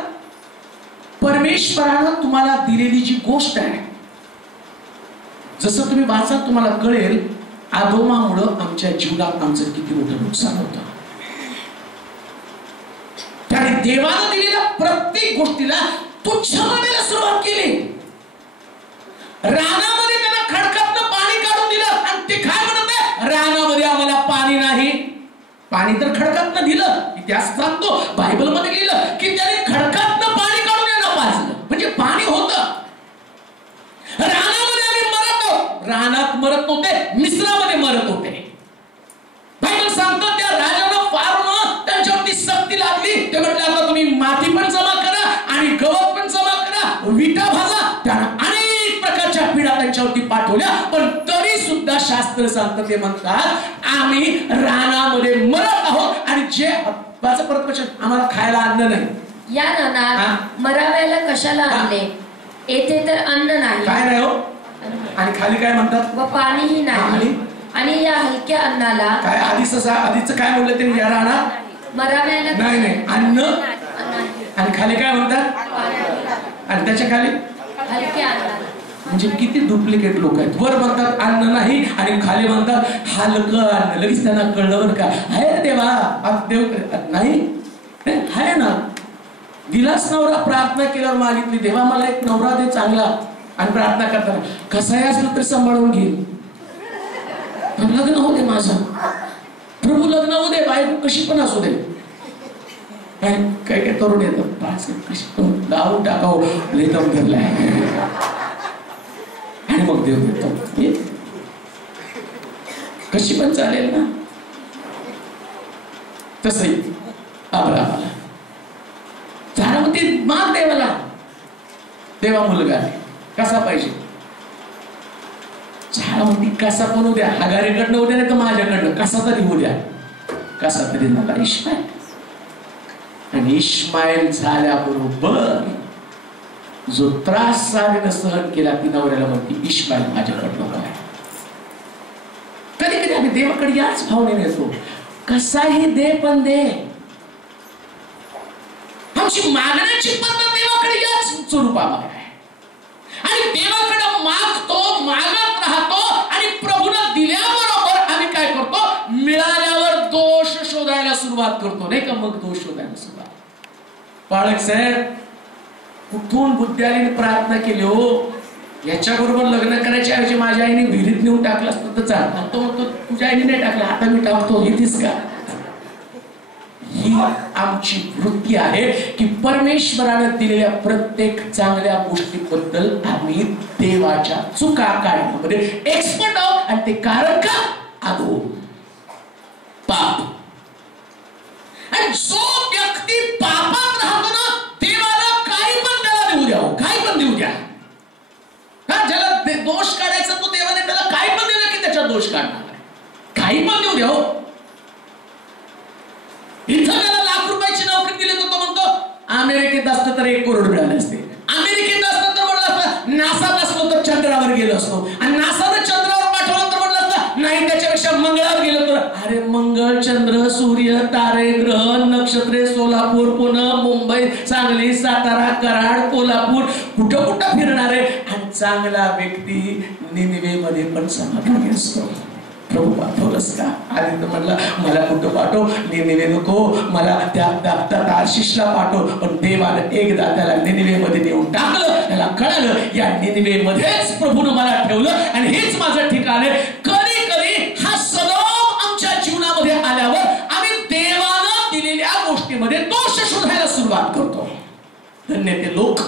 परमेश्वरानं तुम्हाला दिलेली जी गोष्ट आहे, जसं तुम्ही वाचा तुम्हाला कळेल. आदोमामुळं आमच्या जीवनात आमचं किती मोठं नुकसान होतं. त्याने देवानं दिलेल्या प्रत्येक गोष्टीला तुच्छ मानायला सुरुवात केली. रानामध्ये त्यांना खडकातनं पाणी काढून दिलं आणि ते काय म्हणत आहे, रानामध्ये आम्हाला पाणी नाही. पाणी तर खडकातनं दिलं. इतिहास सांगतो, बायबल मध्ये लिहिलं की त्याने खडकातनं पाणी काढून यांना पाजलं, म्हणजे पाणी होतं. रानामध्ये आम्ही मरत, रानात मरत नव्हते, मिस्रामध्ये मरत होते. बायबल सांगतो त्या राजानं फारून त्यांच्यावरती सक्ती लागली. ते म्हटले आता तुम्ही माती पण जमा करा आणि गवत पण जमा करा, विटा भाजा. त्यानं अनेक प्रकारच्या पिढा त्यांच्यावरती पाठवल्या, पण तरी सुद्धा शास्त्र सांगतं, ते म्हणतात आम्ही रानामध्ये मरत आहोत आणि जे परत वचन, आम्हाला खायला अन्न नाही. या रानात मराव्याला कशाला आणले, येथे तर अन्न नाही. काय नाही हो. आणि खाली काय म्हणतात, व पाणीही नाही. आणि या हलक्या अन्नाला काय आधीच काय म्हणलं ते, या रानात मराव्याला नाही नाही अन्न. आणि खाली काय म्हणतात, आणि त्याच्या खाली हलक्या अन्नाला. म्हणजे किती डुप्लिकेट लोक आहेत. वर म्हणतात अन्न नाही आणि खाली म्हणतात हलकं अन्न. लगेच त्यांना कळलं बरं का, आहे देवा, देव नाही आहे ना, दिलाच नवरा. प्रार्थना केल्यावर मागितली, देवा मला एक नवरा दे चांगला. आणि प्रार्थना करताना कसाही असलं तरी सांभाळून घे, पण लग्न होऊ दे माझं प्रभू, लग्न होऊ दे, बायको कशी पण असू दे. काही काही तरुण येतात, कशी पण दारू टाकावं लेदम धरलाय आणि मग देव देतो. कशी पण चालेल ना. तसंही अब्राहाला झालं, मग ते माग देवाला, देवा मुलगा कसा पाहिजे. झाला मग ती कसा पण उद्या, हगारीकडनं उद्या नाही तर माझ्याकडनं कसा तरी उद्या, कसा तरी झाला इश्माईल. आणि इश्माईल झाल्याबरोबर जो त्रास सारीनं सहन केला, ती नवऱ्याला म्हणते इश्माईल माझ्याकडनं काय. कधी कधी आम्ही देवाकडे याच भावनेने येतो, कसाही दे पण दे. आमची मागण्याची पद्धत देवाकडे याच स्वरूपामध्ये आहे. आणि देवाकडे मागतो, मागत राहतो, आणि प्रभूनं दिल्याबरोबर आम्ही काय करतो, मिळाल्यावर दोष शोधायला सुरुवात करतो, नाही का. मग दोष शोधायला सुरुवात. बाळक साहेब कुठून बुद्ध्याने प्रार्थना केली हो, याच्याबरोबर लग्न करायच्या ऐवजी माझ्या आईने विहिरीत नेऊन टाकलं असतं तर चाल. तो म्हणतो तुझ्या आईने नाही टाकलं, आता मी टाकतो, येतेस का. ही आमची वृत्ती आहे की परमेश्वरानं दिलेल्या प्रत्येक चांगल्या गोष्टीबद्दल आम्ही देवाच्या चुका काढण्यामध्ये एक्सपर्ट आहोत. आणि ते कारण का, आदो पाप. आणि जो व्यक्ती पापात राहतो ना, देवाला काही पण त्याला देऊ द्या, काही पण देऊ द्या. ज्याला दोष काढायचा तो देवाने त्याला काही पण दिलं की त्याचा दोष काढणार, काही पण देऊ द्या. इथं त्याला लाख रुपयाची नोकरी दिली तर तो म्हणतो अमेरिकेत असतं तर 1 करोड मिळाले असते, अमेरिकेत असतं तर म्हणलं असतं, नासात असलो तर चंद्रावर गेलो असतो, आणि नासानं चंद्रावर पाठवलं तर म्हणलं असतं नाही त्याच्यापेक्षा मंगळावर गेलो तर. अरे मंगळ, चंद्र, सूर्य, तारे, ग्रह, नक्षत्रे, सोलापूर, पुणे, मुंबई, सांगली, सातारा, कराड, कोल्हापूर, कुठं कुठं फिरणार आहे. आणि चांगला व्यक्ती निनिवे मध्ये पण समाधानी असतो. प्रभू पाठवलंस का. आधी तर म्हणलं मला कुठं पाठव, निनिवे नको, मला त्या तार्शिशला पाठव. पण देवानं एकदा त्याला निनिवे मध्ये नेऊन टाकलं. त्याला कळालं या निनिवे मध्येच प्रभूनं मला ठेवलं आणि हेच माझं ठिकाण आहे. कधी कधी हा सदोम आमच्या जीवनामध्ये आल्यावर आम्ही देवानं दिलेल्या गोष्टीमध्ये दोष शोधायला सुरुवात करतो. धन्य ते लोक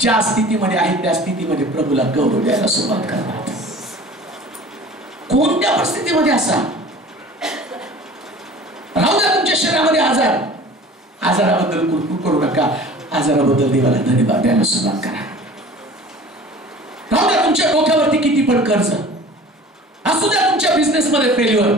ज्या स्थितीमध्ये आहेत त्या स्थितीमध्ये प्रभूला गौरव द्यायला सुरुवात करतात. कोणत्या परिस्थितीमध्ये असा राहू द्या, तुमच्या शरीरामध्ये आजार, आजाराबद्दल कुरकुर करू नका, आजाराबद्दल देवाला धन्यवाद द्यायला सुरुवात करा. राहू द्या तुमच्या डोक्यावरती किती पण कर्ज असू द्या, तुमच्या बिझनेस मध्ये फेल्युअर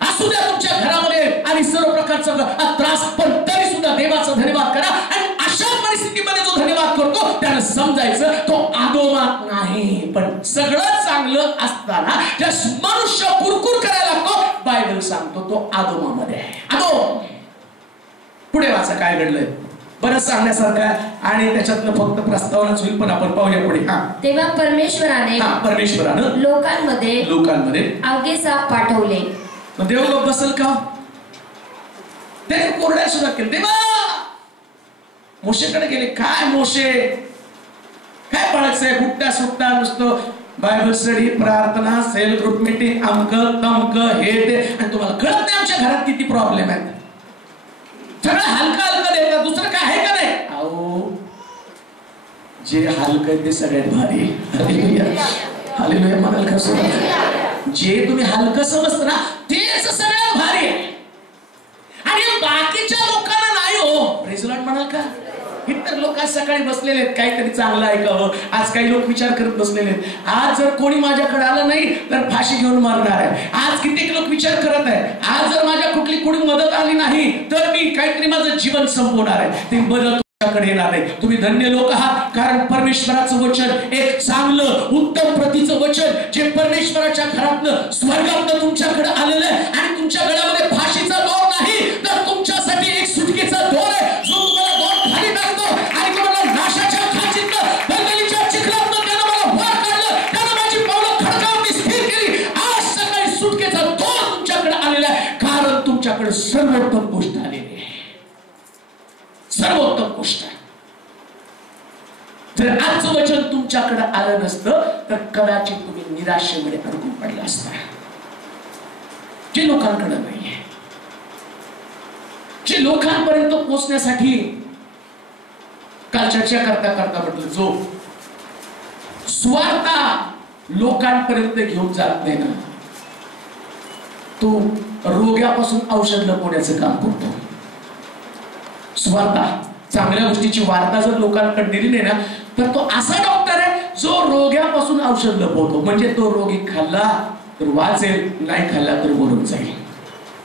असू द्या, तुमच्या घरामध्ये आणि सर्व प्रकारचा त्रास, पण तरी सुद्धा देवाचा धन्यवाद करा. आणि अशा परिस्थितीमध्ये जो धन्यवाद करतो त्याला समजायचं तो आदोमात नाही, पण सगळं चांगलं असताना ज्या मनुष्य कुरकुर करायला लागतो, बायबल सांगतो तो आदोमामध्ये आहे. आदोम. पुढे वाचा काय घडलंय. बरंच सांगण्यासारखं आहे आणि त्याच्यातलं फक्त प्रस्तावनाच होईल, पण आपण पाहूया पुढे. तेव्हा परमेश्वरानं लोकांमध्ये अवघे साप पाठवले. मग देव गप्प बसल का? त्याने कोरड्या सुद्धा केलं. देवा मोशेकडे गेले. काय मोशे काय पळायचंय? गुट्टा सुट्टा नुसतं बायबल स्टडी, प्रार्थना, सेल ग्रुप मीटिंग, अमक तमक हे ते, आणि तुम्हाला कळत नाही आमच्या घरात किती प्रॉब्लेम आहेत. सगळं हलका हलका देतात, दुसरं काय आहे का नाही? अहो जे हलकं ते सगळ्यात भारी. हालेलुया म्हणाल का? जे तुम्ही हलकं समजता ना तेच सगळ्यात भारी आहे, आणि बाकीच्या लोकांना नाही हो. प्रेज लॉर्ड म्हणाल का? इतर लोक आज सकाळी बसलेले आहेत काहीतरी चांगलं ऐकावं. आज काही लोक विचार करत बसलेले आहेत, आज जर कोणी माझ्याकडे आलं नाही तर फाशी घेऊन मारणार आहे. आज कित्येक लोक विचार करत आहे, आज जर माझ्या कुठली कोणी मदत आली नाही तर मी काहीतरी माझं जीवन संपवणार आहे. ती मदत तुमच्याकडे येणार नाही. तुम्ही धन्य लोक आहात, कारण परमेश्वराचं वचन एक चांगलं उत्तम प्रतीचं वचन जे परमेश्वराच्या घरातनं स्वर्गातनं तुमच्याकडे आलेलं आहे, आणि तुमच्या गळ्यामध्ये फाशीचा दोर नाही तर तुमच्यासाठी एक सुटकेचा दोर आहे, जो तुम्हाला दोर खाली टाकतो आणि तुम्हाला नाशाच्या खाचीतनं, दलदलीच्या चिखलातनं त्यानं मला वर काढलं, त्यानं माझी पावलं खडकावरती स्थिर केली. आज सकाळी सुटकेचा दोर तुमच्याकडे आलेला आहे, कारण तुमच्याकडे सर्वोत्तम गोष्ट आलेली आहे. सर्वोत्तम गोष्ट आहे. जर आजचं वचन तुमच्याकडे आलं नसतं तर कदाचित तुम्ही निराशेमध्ये अडकून पडला असता. जे लोकांकडे नाहीये, जे लोकांपर्यंत पोहोचण्यासाठी काल चर्चा करता करता म्हटलं, जो स्वार्थ लोकांपर्यंत घेऊन जात नाही ना तो रोगापासून औषध लपवण्याचं काम करतो. स्वार्थ चांगल्या गोष्टीची वार्ता जर लोकांकडे दिली नाही ना तर तो असा डॉक्टर आहे जो रोगापासून औषध लपवतो. म्हणजे तो रोगी खाल्ला तर वाचेल, नाही खाल्ला तर मरून जाईल.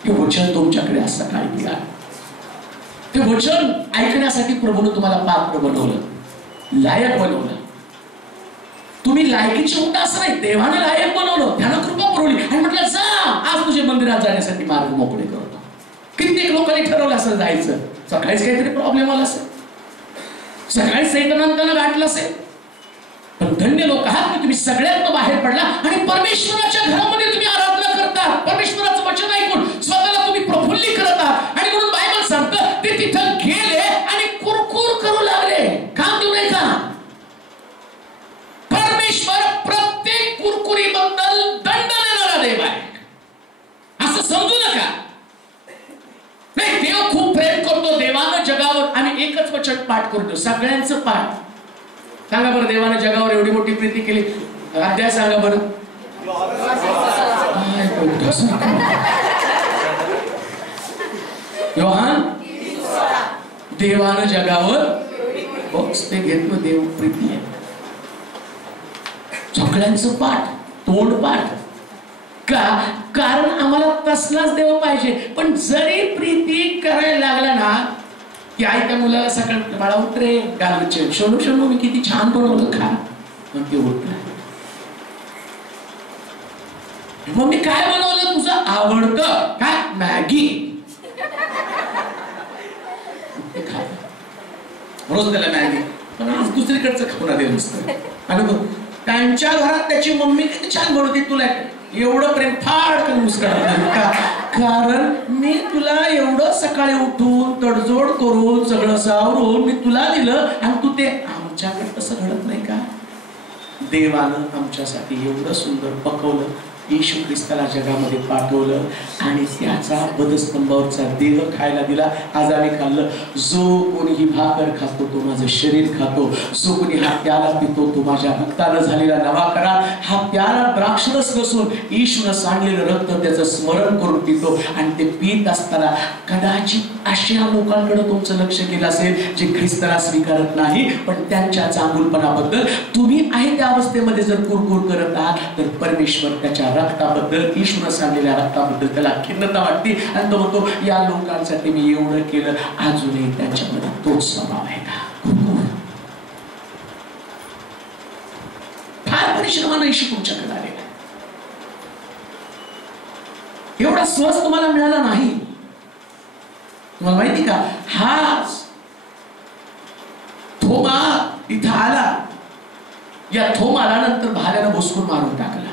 हे वचन तुमच्याकडे असं काय दिला. ते वचन ऐकण्यासाठी प्रभूने तुम्हाला पात्र बनवलं, लायक बनवलं. तुम्ही लायकीची होता असं नाही, देवाने लायक बनवलं, त्यानं कृपा पुरवली आणि म्हटलं जा आज तुझे मंदिरात जाण्यासाठी मार्ग मोकळे करतो. कित्येक लोकांनी ठरवलं असं जायचं, सकाळीच काहीतरी प्रॉब्लेम आला असेल, सकाळी सैतानानं गाठलं असेल, पण धन्य लोक आहात की तुम्ही सगळ्यात बाहेर पडला आणि परमेश्वराच्या घरामध्ये तुम्ही आराधना करता. परमेश्वराचं वचन ऐकून स्वतःला तुम्ही प्रफुल्लित करत आहात, आणि म्हणून बायबल सांगतं ते तिथं गेले आणि कुरकुर करू लागले. काम देऊ नये का? परमेश्वर प्रत्येक कुरकुरीबद्दल दंड देणारा देव आहे असं समजू नका. नाही, देव खूप प्रेम करतो. देवानं जगावर, आम्ही एकच वचन पाठ करतो सगळ्यांचं पाठ. सांगा बरं, देवानं जगावर एवढी मोठी प्रीती केली, अध्याय सांगा बरं. योहान, देवानं जगावर बॉक्स ते घेतलं, देव प्रीती आहे. सगळ्यांचं पाठ, तोंड पाठ का? कारण आम्हाला तसलाच देव पाहिजे. पण जरी प्रीती करायला लागला ना की आई त्या मुलाला सकाळ बाळा उतरे गालचे शोनू शोनू मी किती छान बनवलं खा, मग ते उठलं. मग मी काय बनवलं तुझं आवडतं काय? मॅगी. रोज त्याला मॅगी, पण आज दुसरीकडचं खाऊन आले नुसतं. आणि त्यांच्या घरात त्याची मम्मी किती छान बनवते, तुला एवढं प्रेम फाडकन मुस्कान. कारण मी तुला एवढं सकाळी उठून तडजोड करून सगळं सावरून मी तुला दिलं आणि तू ते. आमच्याकडे तसं घडत नाही का? देवानं आमच्यासाठी एवढं सुंदर पकवलं, येशू ख्रिस्ताला जगामध्ये पाठवलं आणि त्याचा वधस्तंभावरचा देह खायला दिला. आज आम्ही खाल्लं. जो कोणी ही भाकर खातो तो माझं शरीर खातो, जो कोणी हा प्याला पितो तो माझ्या रक्तानं झालेला नवा करार. हा प्याला द्राक्षरस नसून येशूनं सांडलेलं रक्त त्याचं स्मरण करून पितो. आणि ते पीत असताना कदाचित अशा लोकांकडे तुमचं लक्ष गेलं असेल जे ख्रिस्ताला स्वीकारत नाही, पण त्यांच्या चांगुलपणाबद्दल तुम्ही आहे त्या अवस्थेमध्ये जर कुरकुर करत आहात तर परमेश्वर त्याच्या रक्ताबद्दल, येशूनं सांडलेल्या रक्ताबद्दल त्याला खिन्नता वाटते आणि तो म्हणतो या लोकांसाठी मी एवढं केलं, अजूनही त्यांच्यामध्ये तोच स्वभाव आहे का? फार परिश्रमानं येशू तुमच्याकडे आलेला. एवढा सहज तुम्हाला मिळाला नाही. तुम्हाला माहिती का? हा थोमा इथं आला. या थोमाला नंतर भाल्यानं भुसकून मारून टाकला.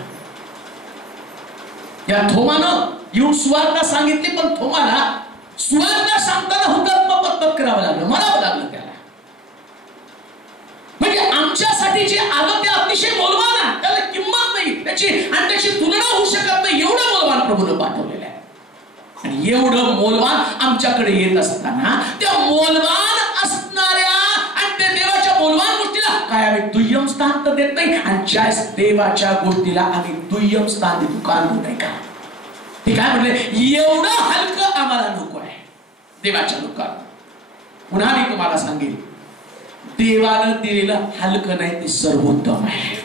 या थोमानं येऊन सुवार्ता सांगितली, पण थोमाला सुवार्ता सांगताना हुतात्मा पत्करावं करावं लागलं, म्हणावं लागलं त्याला. म्हणजे आमच्यासाठी जे आलं ते अतिशय मौल्यवान आहे, त्याला किंमत नाही त्याची, आणि त्याची तुलना होऊ शकत नाही, एवढं मौल्यवान प्रभूनं पाठवलेलं आहे. आणि एवढं मौल्यवान आमच्याकडे येत असताना त्या मौल्यवान असणाऱ्या आणि त्या देवाच्या मौल्यवान गोष्टीला काय आम्ही दुय्यम स्थान तर देत नाही, आणि ज्या देवाच्या गोष्टीला आम्ही दुय्यम स्थान देतो का नाही का? ते काय म्हटले, एवढं हलकं आम्हाला नको आहे देवाच्या लोकांना. पुन्हा मी तुम्हाला सांगेन, देवानं दिलेलं हलकं नाही, ते सर्वोत्तम आहे.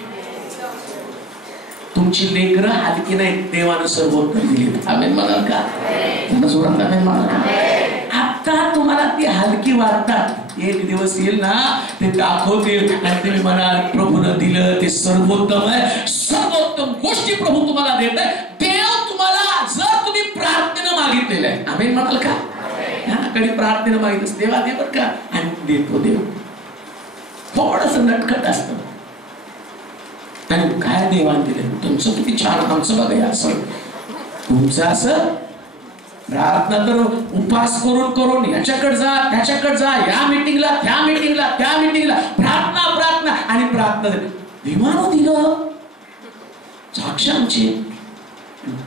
तुमची लेकरं हलकी नाही, देवानं सर्वोत्तम दिली. आमेन म्हणाल का? जोरात आमेन म्हणाल का? आता तुम्हाला ती हलकी वाटतात, एक दिवस येईल ना ते दाखवतील आणि तुम्ही म्हणाल प्रभूनं दिलं ते सर्वोत्तम आहे. सर्वोत्तम गोष्टी प्रभू तुम्हाला देत आहे. देव तुम्हाला जर तुम्ही प्रार्थनेनं मागितलेलं आहे, आमेन म्हणाल का? कधी प्रार्थनेनं मागितलं देवा दे बरं का, आणि देतो देव. थोडस नटखट असतं. आणि काय देवान दिलं तुमचं किती छान, आमचं बघा असं तुमचं असं प्रार्थना तर उपास करून करून याच्याकडे जा त्याच्याकडे जा, या मीटिंगला त्या मीटिंगला त्या मीटिंगला प्रार्थना प्रार्थना आणि प्रार्थना. देवानं दिलं साक्ष आमची.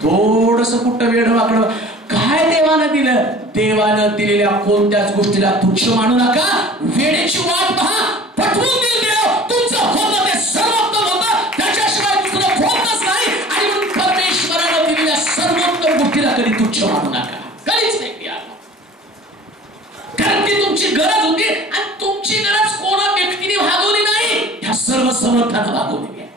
थोडस कुठं वेड वाकडं काय देवानं दिलं, देवानं दिलेल्या कोणत्याच गोष्टीला तुच्छ मानू नका. वेळेची वाट पहा, पटवून दिल देव तुमचं होतं ते सर्वोत्तम होतं, त्याच्याशिवाय दुसरं होतच नाही. आणि म्हणून परमेश्वरानं दिलेल्या सर्वोत्तम गोष्टीला कधी तुच्छ मानू नका, कधीच नाही. कारण ती तुमची गरज होती, आणि तुमची गरज कोणा व्यक्तीने भागवली नाही, ह्या सर्व समर्थानं भागवली आहे.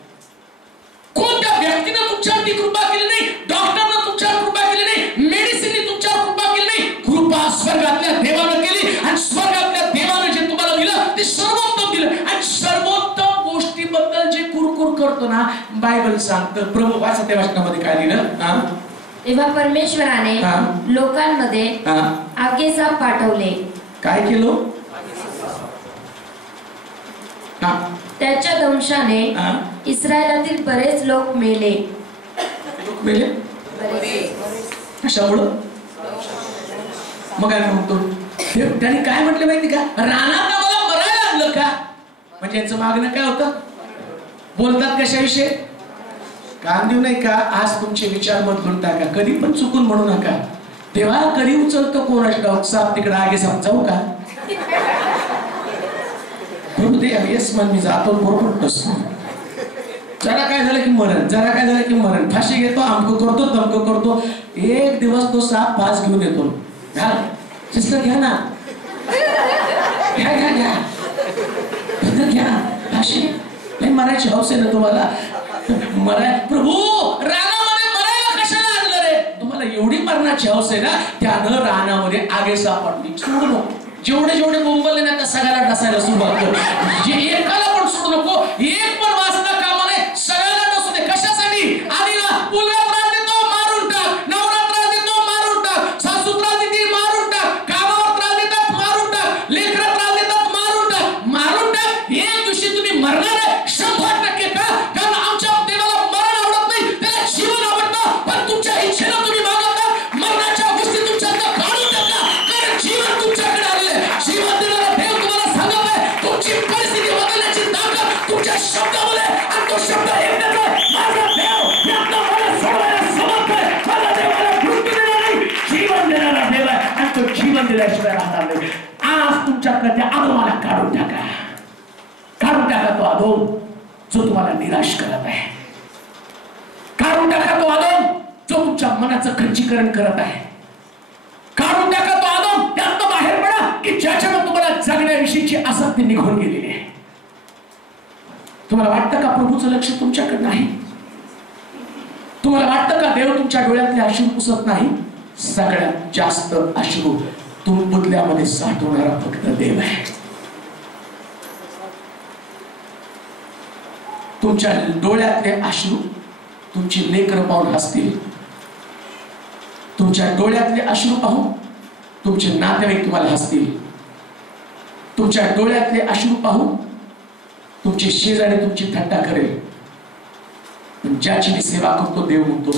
कोणत्या व्यक्तीनं तुमच्यावरती कृपा केली नाही, डॉक्टरनं तुमच्यावर कृपा केली नाही, मेडिसिनने तुमच्यावर कृपा केली नाही. कृपा स्वर्गातल्या देवानं केली, आणि स्वर्गातल्या देवानं जे तुम्हाला दिलं ते सर्वोत्तम दिलं. आणि सर्वोत्तम गोष्टीबद्दल जे कुरकुर करतो ना, बायबल सांगतं प्रभू वाचा त्या वचनामध्ये काय दिलं. तेव्हा परमेश्वराने लोकांमध्ये आगेसाप पाठवले. काय केलं? त्याच्या दंशाने इस्रायलातील बरेच लोक मेले. कशामुळं? मग काय म्हणतो त्यांनी काय म्हटलं माहिती का, रानात मला मरायला आणलं का? म्हणजे याचं मागणं काय होतं? बोलतात कशाविषयी? काम देऊ नाही का? आज तुमचे विचार बदलून टाका, कधी पण चुकून म्हणू नका तेव्हा कधी उचलतो कोणाच डाऊट साप तिकडे आगे समजावू का? येस मन मी जातो बरोबर नसतो. जरा काय झालं की मरण, जरा काय झालं की मरण, फाशी घेतो, आमको करतो तमको करतो. एक दिवस तो साप फास घेऊन येतो. सिस्टर घ्या ना, घ्या घ्या घ्या घ्या फाशी. नाही मरायची हौस आहे ना तुम्हाला? मराय प्रभू रानामध्ये मरायला कशाला आणलं रे? तुम्हाला एवढी मरणाची हौस आहे ना, त्यानं रानामध्ये आगे सापडली. सोडू नको, जेवढे जेवढे बोंबले ना त्या सगळ्याला डसायला सुरुवात कर. जे एकाला पण सोडू नको, एक पण वाचता कामा नये, सगळ्याला डसू दे. कशासाठी? आधीला मुलगा त्रास देतो मारून टाक, नवरा त्रास देतो मारून टाक, सासू त्रास देते मारून टाक, कामावर त्रास देतात मारून टाक, लेकरं त्रास देतात मारून टाक, मारून टाक. एक दिवशी तुम्ही मरणार आहे 100% का? कारण आमच्या देवाला मरण आवडत नाही, त्याला जीवन आवडतं. पण तुमच्या इच्छेला तुम्ही मागता मरणाच्या गोष्टी तुमच्याकडे काढून टाका, कारण जीवन तुमच्याकडे आलेलं आहे. जीवन देणारा देव तुम्हाला सांगत आहे, तुमची परिस्थिती बदलण्याची ताकद तुमच्या शब्दामध्ये, आणि तो शब्द एकच आहे, माझा देव यातनं मला सोडवायला समर्थ आहे. माझा देव मला मृत्यू देणार नाही, जीवन देणारा देव आहे, आणि तो जीवन दिल्याशिवाय राहणार नाही. आज तुमच्याकडे त्या अधोमाला काढून टाका, काढून टाका तो अधोम जो तुम्हाला निराश करत आहे. काढून टाका तो अधोम जो तुमच्या मनाचं खच्चीकरण करत आहे. काढून टाका तो अधोम, त्यातनं बाहेर पडा की ज्याच्यानं तुम्हाला जगण्याविषयीची आसक्ती निघून गेलेली आहे. तुम्हाला वाटतं का प्रभूचं लक्ष तुमच्याकडे नाही? तुम्हाला वाटतं का देव तुमच्या डोळ्यातले अश्रू पुसत नाही? सगळ्यात जास्त अश्रू तुमपुतल्यामध्ये साठवणारा फक्त देव आहे. तुमच्या डोळ्यातले अश्रू तुमची लेकरं पाहून हसतील. तुमच्या डोळ्यातले अश्रू पाहून तुमचे नातेवाईक तुम्हाला हसतील. तुमच्या डोळ्यातले अश्रू पाहून तुमचे शेजारी तुमची थट्टा करेल, पण ज्याची मी सेवा करतो देव म्हणतो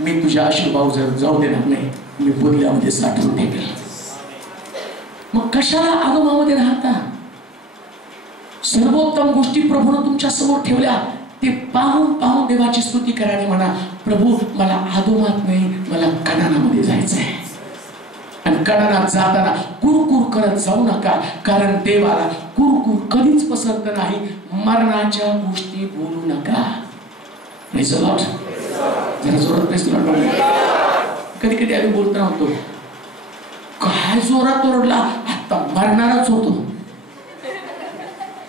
मी तुझ्या अश्रू जाऊ देणार नाही, मी बुदल्यामध्ये साठवून ठेवेल. मग कशाला आगमामध्ये राहता? सर्वोत्तम गोष्टी प्रभूने तुमच्या समोर ठेवल्या, ते पाहून पाहून देवाची स्तुती करा आणि म्हणा प्रभू मला आदोमात नाही, मला कणानामध्ये जायचंय. आणि कणानात जाताना कुरकुर करत जाऊ नका, कारण देवाला कुरकुर कधीच पसंत नाही. मरणाच्या गोष्टी बोलू नका. जरा जोरात कधी कधी आम्ही बोलताना होतो काय जोरात ओरडला, आता मरणारच होतो.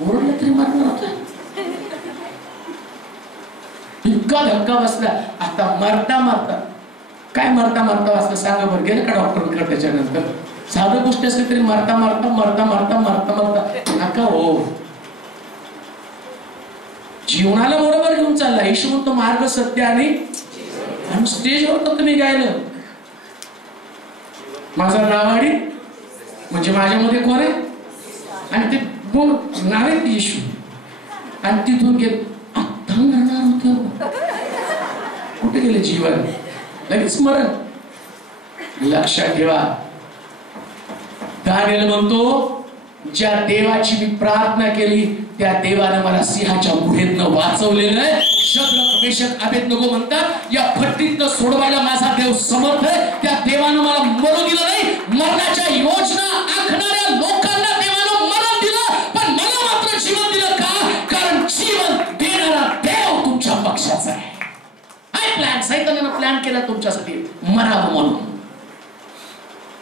ओरडलं तरी मरणार होता, इतका धक्का बसला, आता मरता मरता काय मरता मरता वाचलं सांगा बरं. गेलं का डॉक्टरकडे? त्याच्यानंतर साधं गोष्ट असली तरी मरता मरता मरता मरता मरता मरता नका हो. जीवनाला बरोबर घेऊन चालला येशू म्हणतो मार्ग सत्य आणि स्टेजवर तर तुम्ही गायलं माझा नावाडी म्हणजे माझ्यामध्ये कोण आहे, आणि ते बोल नाव आहे येशू, आणि तिथून गेले आता मरणार होत, कुठे गेले जीवन, लगेच मरण. लक्षात ठेवा, दानिएल म्हणतो ज्या देवाची मी प्रार्थना केली त्या देवाने मला सिंहाच्या गुहेतनं वाचवलेलं आहे. शद्रक मेषक अबेदnego म्हणतात या फट्टीतनं सोडवायला माझा देव समर्थ आहे. त्या देवानं मला मरू दिलं नाही. मरणाच्या योजना आखणाऱ्या लोकांना देवानं मरण दिलं, पण मला मात्र जीवन दिलं. का? कारण जीवन देणारा देव तुमच्या पक्षाचा आहे. प्लॅन सैतानानं प्लॅन केला तुमच्यासाठी मरावं म्हणून.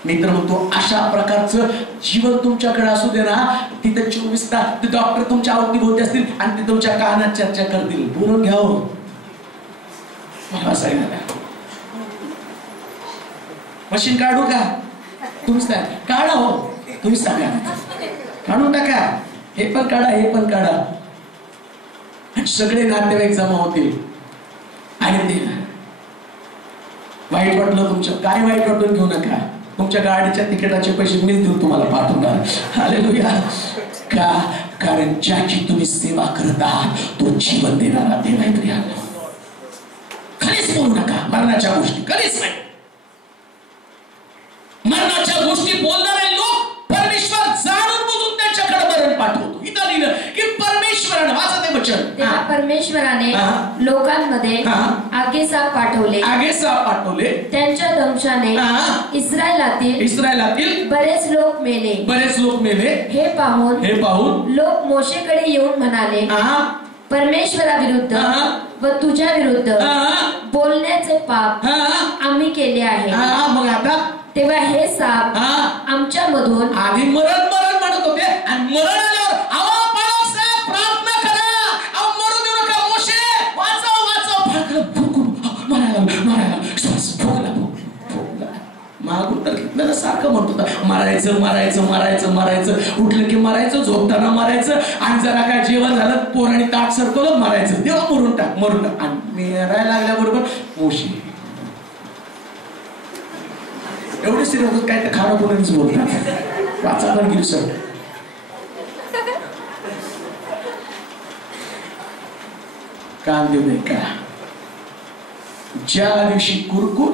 मित्र म्हणतो अशा प्रकारचं जीवन तुमच्याकडे असू दे ना, तिथे 24 तास डॉक्टर तुमच्या अवतीभोवती असतील आणि ते तुमच्या कानात चर्चा करतील. बोलून घ्यावं मला सांगा, मशीन काढू का? तुम्हीच काढा हो, तुम्हीच सांगा, काढून टाका, हे पण काढा हे पण काढा. आणि सगळे नातेवाईक जमा होतील आणि ते वाईट वाटलं तुमचं, काय वाईट वाटून घेऊ नका. तुमच्या गाडीच्या तिकिटाचे पैसे मीच देऊन तुम्हाला पाठवणार. हालेलुया. का? कारण ज्याची तुम्ही सेवा करत आहात तो जीवन देणारा देव आहे. प्रियानो, कधीच बोलू नका मरणाच्या गोष्टी, कधीच नाही. मरणाच्या गोष्टी बोलणारे लोक परमेश्वर जाणून बुजून त्यांच्याकडे मरण पाठवतो. इथं लिहिलं की परमेश्वराने, वाचा ते वचन, परमेश्वराने लोकांमध्ये आगेसाप पाठवले, त्यांच्या दंशाने इस्रायलातील बरेच लोक मेले. हे पाहून लोक मोशेकडे येऊन म्हणाले परमेश्वराविरुद्ध व तुझ्या विरुद्ध बोलण्याचे पाप आम्ही केले आहे. मग आता तेव्हा हे साप आमच्या मधून आधी मरण म्हणत होते आणि मरण आल्यावर प्रार्थना करा, मरू देऊ नका. मोशे वाचव मागून तर घेतलं सारखं म्हणत होता मारायचं, उठलं की मारायचं, झोपताना मारायचं, आणि जरा काय जेवण झालं पोरांनी ताट सरकवलं मारायचं, तेव्हा मरून टाक. आणि मेरायला लागल्याबरोबर मोशी एवढे सिरियस काय तर खाणं कोणीच बोलतात. वाचा पण गेली सर. कान देऊ नये का? ज्या दिवशी कुरकुर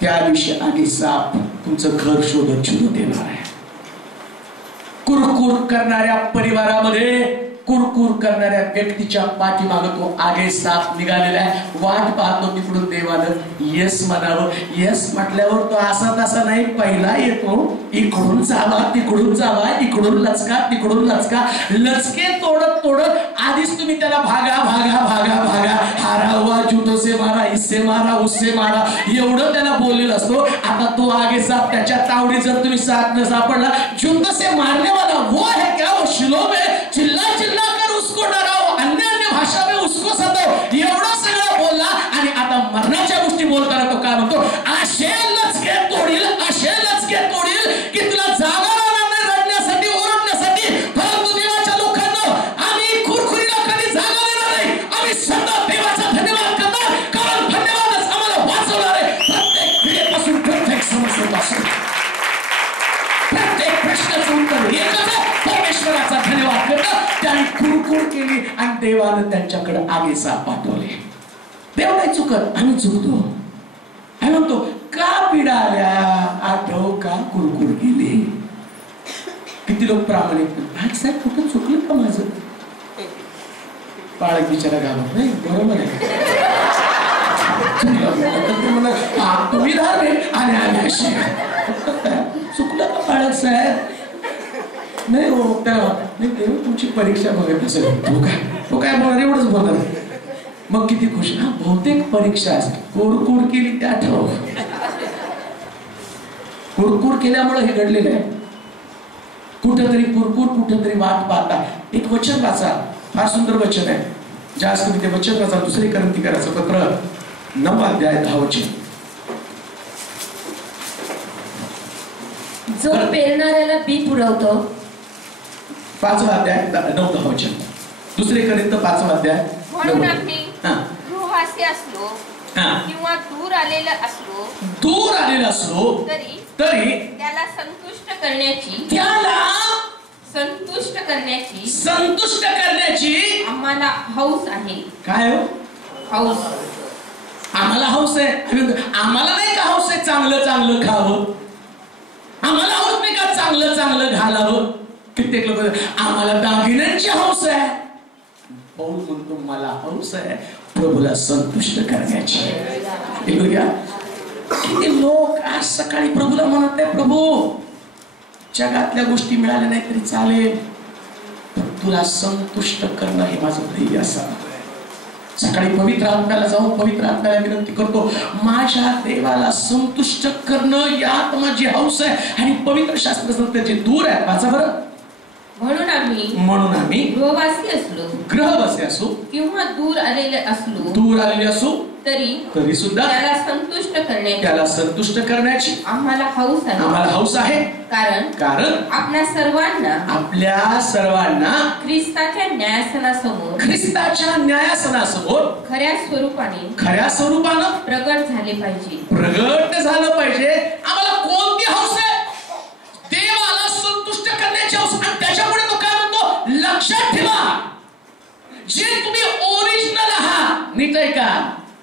त्या दिवशी आधी साप तुमचं घर शोधत येणार आहे. कुरकुर करणाऱ्या परिवारामध्ये, कुरकुर करणाऱ्या व्यक्तीच्या पाठीमागे तो आगे साप निघालेला आहे. वाट पाहतो तिकडून देवानं येस म्हणावं. येस म्हटल्यावर तो असा तसा नाही, पहिला येतो इकडून जावा तिकडून जावा, इकडून लचका तिकडून लचका, लचके तोडत आधीच तुम्ही त्याला भागा, हारा हुआ जूतों से मारा, इससे मारा, उससे मारा, एवढं त्याला बोललेलं असतो. आता तो आगे साप त्याच्या तावडी जर तुम्ही साथ न सापडला, जूतों से मारने वाला वो है क्या? वो शिलो में चिल्ला कर उसको डराओ, अन्य भाषा में उसको सताओ, एवढं सगळं बोलला. आणि आता मरणाच्या गोष्टी बोलताना तो काय म्हणतो? असे लचके तोडील की तुला जागा राहणार नाही रडण्यासाठी, ओरडण्यासाठी. परंतु देवाच्या लोकांना आम्ही खुरखुरीला कधी जागा देणार नाही. आम्ही सतत देवाचा धन्यवाद करणार, कारण धन्यवादच आम्हाला वाचवणार आहे. प्रत्येक पिढीपासून, प्रत्येक समस्येपासून, प्रत्येक प्रश्नाचं उत्तर कुरकुर केली आणि देवानं त्यांच्याकडे आगीचा पाठवले. देव नाही चुकत, आम्ही चुकतो. आम्ही म्हणतो का पिडाल्या, आठव का कुरकुर केली. किती लोक प्रामाणिक साहेब कुठं चुकलं का माझं. बाळक बिचारा घालत नाही, बरोबर आहे. तुम्ही धारले आणि आम्ही अशी चुकलं का बाळक साहेब. नाही हो, देव तुमची परीक्षा बघत असेल. तो काय बोलणार, एवढंच बोलणार. मग किती खुश. हा बहुतेक परीक्षा असते. कुरकुर केली त्या ठेव. कुरकुर केल्यामुळे हे घडलेलं आहे. कुठंतरी कुरकुर, कुठंतरी वाट पाहता. एक वचन वाचा, फार सुंदर वचन आहे. जास्त तुम्ही ते वचन वाचा. 2 कोरिंथीकराचं पत्र 9 अध्याय 10 वचन. जो पेरणाऱ्याला बी पुरवतो. 5 अध्याय 9-10 वचन. 2 कोरिंथ 5 अध्याय. म्हणून आम्ही गृहवासी असलो किंवा दूर आलेला असलो तरी त्याला संतुष्ट करण्याची आम्हाला हौस आहे. काय हो? हौस. आम्हाला हौस आहे. आम्हाला नाही का हौस आहे चांगलं चांगलं खावं. आम्हाला हौस नाही का चांगलं चांगलं घालावं. कित्येक लोक आम्हाला दागिन्यांची हौस आहे. पौल म्हणतो मला हौस आहे प्रभूला संतुष्ट करण्याची. किती लोक आज सकाळी प्रभूला म्हणत आहे, प्रभू जगातल्या गोष्टी मिळाल्या नाही तरी चालेल, पण तुला संतुष्ट करणं हे माझं ध्येय असावं. सकाळी पवित्र आत्म्याला जाऊन पवित्र आत्म्याला विनंती करतो, माझ्या देवाला संतुष्ट करणं यात माझी हौस आहे. आणि पवित्र शास्त्र संस्थेचे दूर आहे. वाचा बरं. म्हणून आम्ही ग्रहवासी असो किंवा दूर आलेले असो तरी सुद्धा त्याला संतुष्ट करण्याची आम्हाला हौस आहे. कारण आपल्या सर्वांना ख्रिस्ताच्या न्यायासनासमोर खऱ्या स्वरूपाने प्रगट झालं पाहिजे. आम्हाला कोणती हौस आहे? देवाला संतुष्ट करण्याची हौस. आणि त्याच्यामुळे तो काय म्हणतो, लक्षात ठेवा जे तुम्ही ओरिजिनल आहात. नीट आहे का?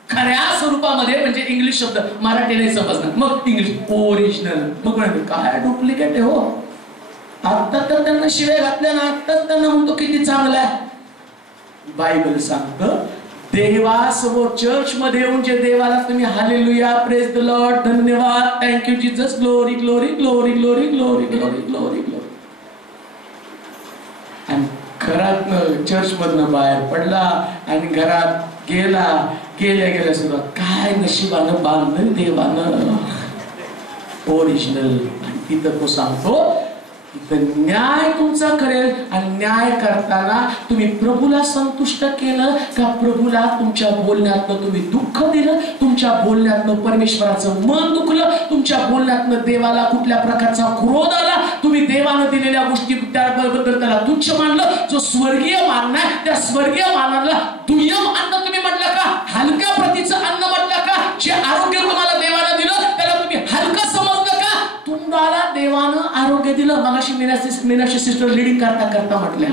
खऱ्या स्वरूपामध्ये म्हणजे इंग्लिश शब्द मराठी नाही समजणार. मग इंग्लिश ओरिजिनल. मग काय डुप्लिकेट आहे हो. आता तर त्यांना शिव्या घातल्या ना, आताच त्यांना म्हणतो किती चांगलं आहे. बायबल सांगतं देवासमोर चर्च मध्ये येऊन जे देवाला तुम्ही हालेलुया, प्रेज द लॉर्ड, धन्यवाद, thank you Jesus, glory glory glory glory glory glory glory glory. आणि घरात चर्च मधनं बाहेर पडला आणि घरात गेल्या सुद्धा काय नशिबानं बांधलं देवानं ओरिजिनल. आणि तिथं तो सांगतो न्याय तुमचा करेल. आणि न्याय करताना तुम्ही प्रभूला संतुष्ट केलं का प्रभूला तुमच्या बोलण्यातनं तुम्ही दुःख दिलं, तुमच्या बोलण्यातनं परमेश्वराचं मन दुखलं, तुमच्या बोलण्यातनं देवाला कुठल्या प्रकारचा क्रोध आला, तुम्ही देवानं दिलेल्या गोष्टी त्याबद्दल त्याला तुच्छ मानलं. जो स्वर्गीय मान आहे त्या स्वर्गीय मानाला दुय्यम अन्न तुम्ही म्हटलं का, हलक्या प्रतीचं अन्न म्हटलं का, जे आरोग्य तुम्हाला देवाला दिलं त्याला तुम्ही हलकं समजलं का, तुम्हाला देवानं आरोग्य दिलं. मगाशी मीनाक्षी सिस्टर लीडिंग करता म्हटल्या,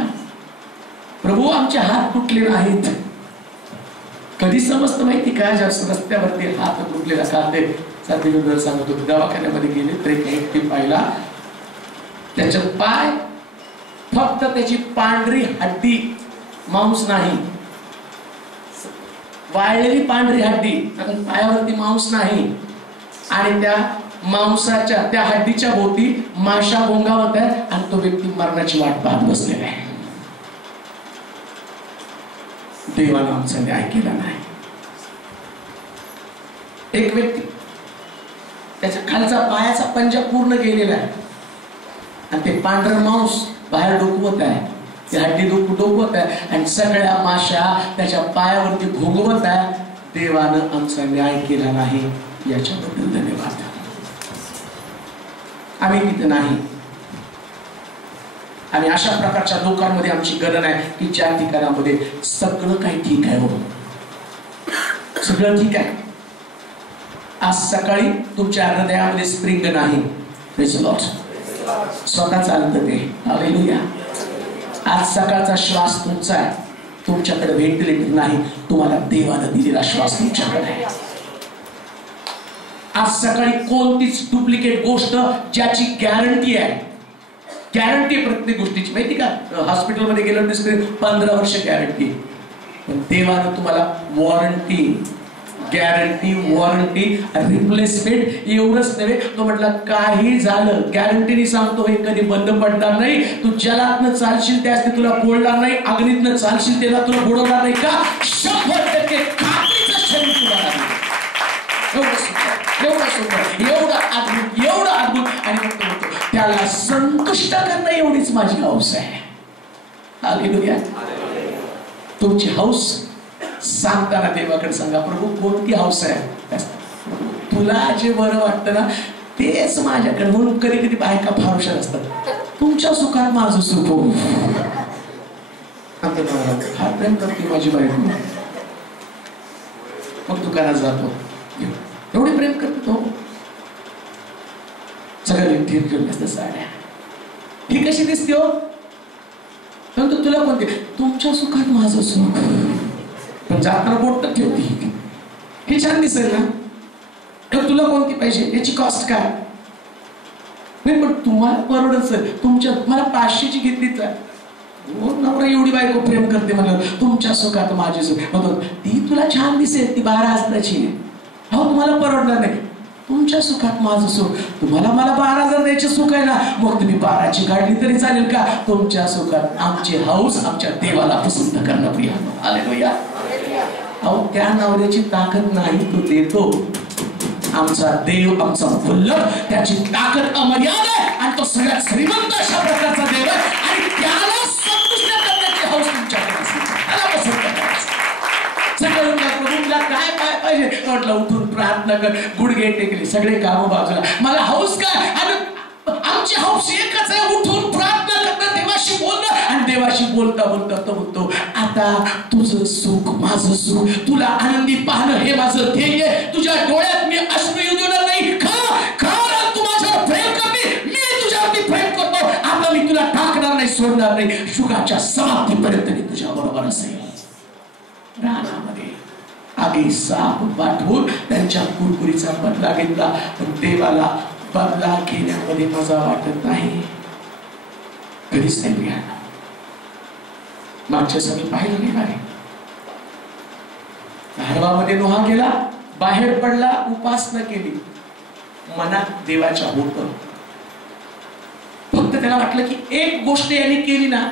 प्रभू आमचे हात तुटले नाहीत. कधी समजतं माहिती का, जास्त रस्त्यावरती हात तुटलेला खाते साथीला सांगत होते, दवाखान्यामध्ये गेले तर एक व्यक्ती पाहिला, त्याचे पाय फक्त त्याची पांढरी हड्डी, मांस नाही, वाळलेली पांढरी हड्डी, पायावरती मांस नाही. आणि त्या मांसाच्या त्या हड्डीच्या भोवती माशा गोंगावत आहे आणि तो व्यक्ती मरणाची वाट पाहत बसलेला आहे. देवानं आमचा न्याय केला नाही. एक व्यक्ती त्याच्या खालचा पायाचा पंजा पूर्ण गेलेला आहे आणि ते पांढरं मांस बाहेर डोकवत आहे, ती हड्डी डोकवत आहे आणि सगळ्या माशा त्याच्या पायावरती भोगवत आहे. देवानं आमचा न्याय केला नाही, याच्याबद्दल धन्यवाद. आम्ही तिथे नाही. आणि अशा प्रकारच्या लोकांमध्ये आमची गणन आहे की ज्या ठिकाणामध्ये सगळं काही ठीक आहे, हो सगळं ठीक आहे. आज सकाळी तुमच्या हृदयामध्ये स्प्रिंग नाही, स्वतः चालतं ते. हालेलुया. आज सकाळचा श्वास तुमचा आहे, तुमच्याकडे व्हेंटिलेटर नाही, तुम्हाला देवानं दिलेला श्वास तुमच्याकडे आहे. आज सकाळी कोणतीच डुप्लिकेट गोष्ट ज्याची गॅरंटी आहे, गॅरंटी प्रत्येक गोष्टीची, माहिती का? हॉस्पिटलमध्ये गेलं दिसते 15 वर्ष गॅरंटी, पण देवानं तुम्हाला वॉरंटी, गॅरंटी, वॉरंटी, रिप्लेसमेंट एवढंच नव्हे, तो म्हटलं काही झालं गॅरंटीने सांगतो, हे कधी बंद पडणार नाही. तू जलातनं चालशील त्यास ते तुला बोलणार नाही, अग्नीतनं चालशील त्याला तुला बुडवणार नाही. का? 100% खात्रीचं शरीर तुला लागेल. एवढं सुंदर, एवढं सुंदर, एवढं अद्भुत, एवढं अद्भुत. आणि मग तो म्हणतो त्याला संतुष्ट करणं एवढीच माझी हौस आहे. हालेलुया. तुमची हौस सांगताना देवाकडे सांगा, प्रभू कोणती हौस आहे? तुला जे बरं वाटतं ना तेच माझ्याकडे. म्हणून कधी कधी बायका फार हुशार असतात, तुमच्या सुखात माझं सुख हो. फार प्रेम करते माझी बायको, मग दुकानात जातो, एवढी प्रेम करतो तो. सगळ्या ठीक घेऊन असतं साड्या, ही कशी दिसते हो? परंतु तुला कोणती? तुमच्या सुखात माझं सुख. पण जाताना बोट तर ठेवती, हे छान दिसेल ना, तर तुला कोणती पाहिजे, याची कॉस्ट काय? नाही पण तुम्हाला परवडत, तुमच्या मला 500ची घेतलीच आहे. नवरा एवढी बायको प्रेम करते मला, तुमच्या सुखात माझे सुख. ती तुला छान दिसेल, ती 12,000ची आहे. हो तुम्हाला परवडणार नाही, तुमच्या सुखात माझं सुख. तुम्हाला मला 12,000 द्यायचे सुख आहे ना, मग तुम्ही 12ची काढली तरी चालेल का? तुमच्या सुखात आमची हौस आमच्या देवाला पसंत करणं प्रिय. हालेलुया. अहो त्या नवऱ्याची ताकद नाही, तो देतो. आमचा देव, आमचा वल्लभ, त्याची ताकद अमर्याद आहे आणि तो सगळ्यात श्रीमंत अशा प्रकारचा देव आहे. आणि त्याला संतुष्ट करण्याची हौस तुमच्याकडे असेल, त्याला पसंत करायचं. सगळं प्रभूला काय काय पाहिजे म्हटलं, उठून प्रार्थना कर, गुडघे टेकले, सगळे कामं बाजूला, मला हौस काय? आणि आमची हौस एकच आहे, उठून प्रार्थना करणं, देवाशी बोलणं. आणि देवाशी बोलता बोलता तो म्हणतो, आता तुझं सुख माझं सुख, तुला आनंदी पाहणं हे माझं ध्येय. तुझ्या डोळ्यात मी अश्रू येऊ देणार नाही. तू माझ्यावर प्रेम करते, मी तुझ्यावरती प्रेम करतो. आता मी तुला टाकणार नाही, सोडणार नाही. शुगाच्या समाप्तीपर्यंत मी तुझ्या बरोबर असेल. रानामध्ये आगी साप पाठवून त्यांच्या कुरकुरीचा बदला घेतला, पण देवाला बदला घेण्यामध्ये मजा वाटत नाही, कधीच नाही मिळाला. मागच्या सगळं पाहिलं नाही आहे. हरवामध्ये नोहा गेला, बाहेर पडला, उपासना केली, मनात देवाच्या होत. फक्त त्याला वाटलं की एक गोष्ट यांनी केली ना,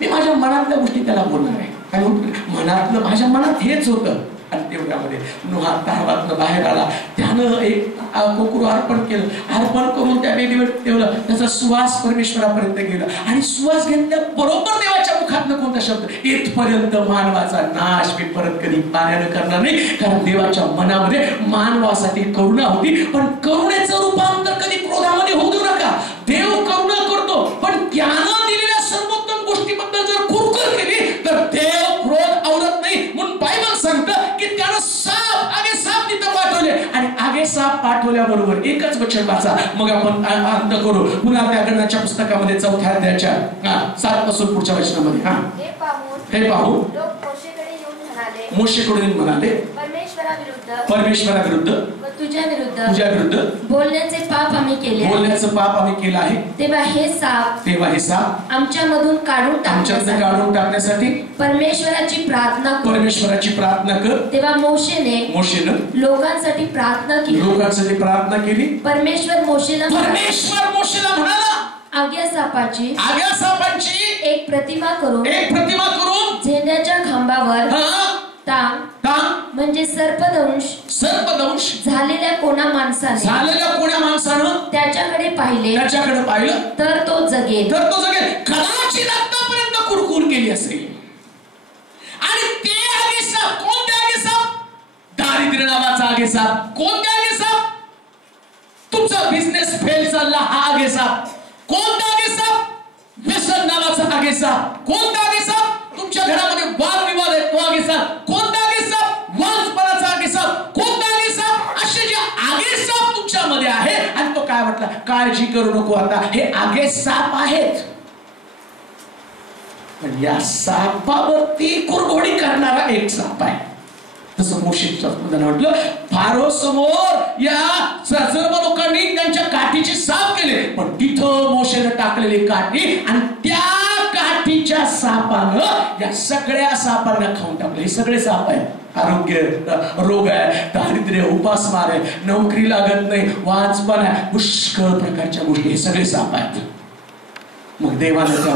मी माझ्या मनातल्या गोष्टी त्याला बोलणार आहे. आणि मनातलं माझ्या मनात हेच होतं. आणि तेवढ्यामध्ये नोहा तहावातनं बाहेर आला, त्यानं एक कोकरू अर्पण केलं, अर्पण करून त्या वेदीवर ठेवलं, त्याचा सुवास परमेश्वरापर्यंत गेला. आणि सुवास घेतल्या बरोबर देवाच्या मुखातनं कोणता शब्द, इथपर्यंत मानवाचा नाश मी परत कधी पाण्यानं करणार नाही. कारण देवाच्या मनामध्ये मानवासाठी करुणा होती, पण करुणेचं रूपांतर कधी क्रोधामध्ये होऊ देऊ नका. देव करुणा करतो, पण त्यानं दिलेल्या सर्वोत्तम गोष्टीबद्दल जर कुरकुर केली तर देव क्रोध आवडत नाही. म्हणून बायबल सांगतं की त्यानं आगे साप तिथं पाठवले, आणि आगे साप पाठवल्याबरोबर एकच वचन वाचा, मग आपण अंत करू. पुन्हा त्या गणनाच्या पुस्तकामध्ये 4थ्या अध्यायाच्या 7 पासून पुढच्या वचनामध्ये, हे पाहून मोशेकडून म्हणाले, परमेश्वराविरुद्ध तुझ्या विरुद्ध बोलण्याचे पाप आम्ही केले आहे. तेव्हा हे साप आमच्यामधून काढून टाकण्यासाठी परमेश्वराची प्रार्थना कर. तेव्हा मोशेनं लोकांसाठी प्रार्थना केली. परमेश्वर मोशेला म्हणाला, आग्या सापाची एक प्रतिमा करून झेंड्याच्या खांबावर टांग म्हणजे सर्पदंश झालेल्या कोणा माणसानं त्याच्याकडे पाहिलं तर तो जगेल. कदाचित आतापर्यंत कुरकुर केली असेल. आणि ते आगेसाप, कोणते आगेसाप? दारिद्र्य नावाचा आगेसाप. कोणते आगेसाप? तुमचा बिझनेस फेल चालला हा आगेसाप. कोणता आगेसाप? व्यसन नावाचा आगेसाप. कोणता आगेसाप? तुमच्या घरामध्ये वादविवाद आहे तो आगेसाप. कोणता आगेसाप? वांजपणाचा आगेसाप. कोणता आगेसाप? असे जे आगेसाप तुमच्यामध्ये आहे. आणि तो काय म्हटला, काळजी करू नको, आता हे आगेसाप आहेत. पण या सापावरती कुरघोडी करणारा एक साप आहे. तसं मोशेच्या म्हटलं, फारो समोर या सर्व लोकांनी त्यांच्या काठीचे साप केले, पण तिथं मोशेने टाकलेली काठी आणि त्या काठीच्या सापानं या सगळ्या सापांना खाऊन टाकले. हे सगळे साप आहेत. आरोग्य, रोग आहे, दारिद्र्य, उपासमार आहे, नोकरी लागत नाही, वाचपण आहे, पुष्कळ प्रकारच्या गोष्टी, हे सगळे साप आहेत. मग देवानं त्या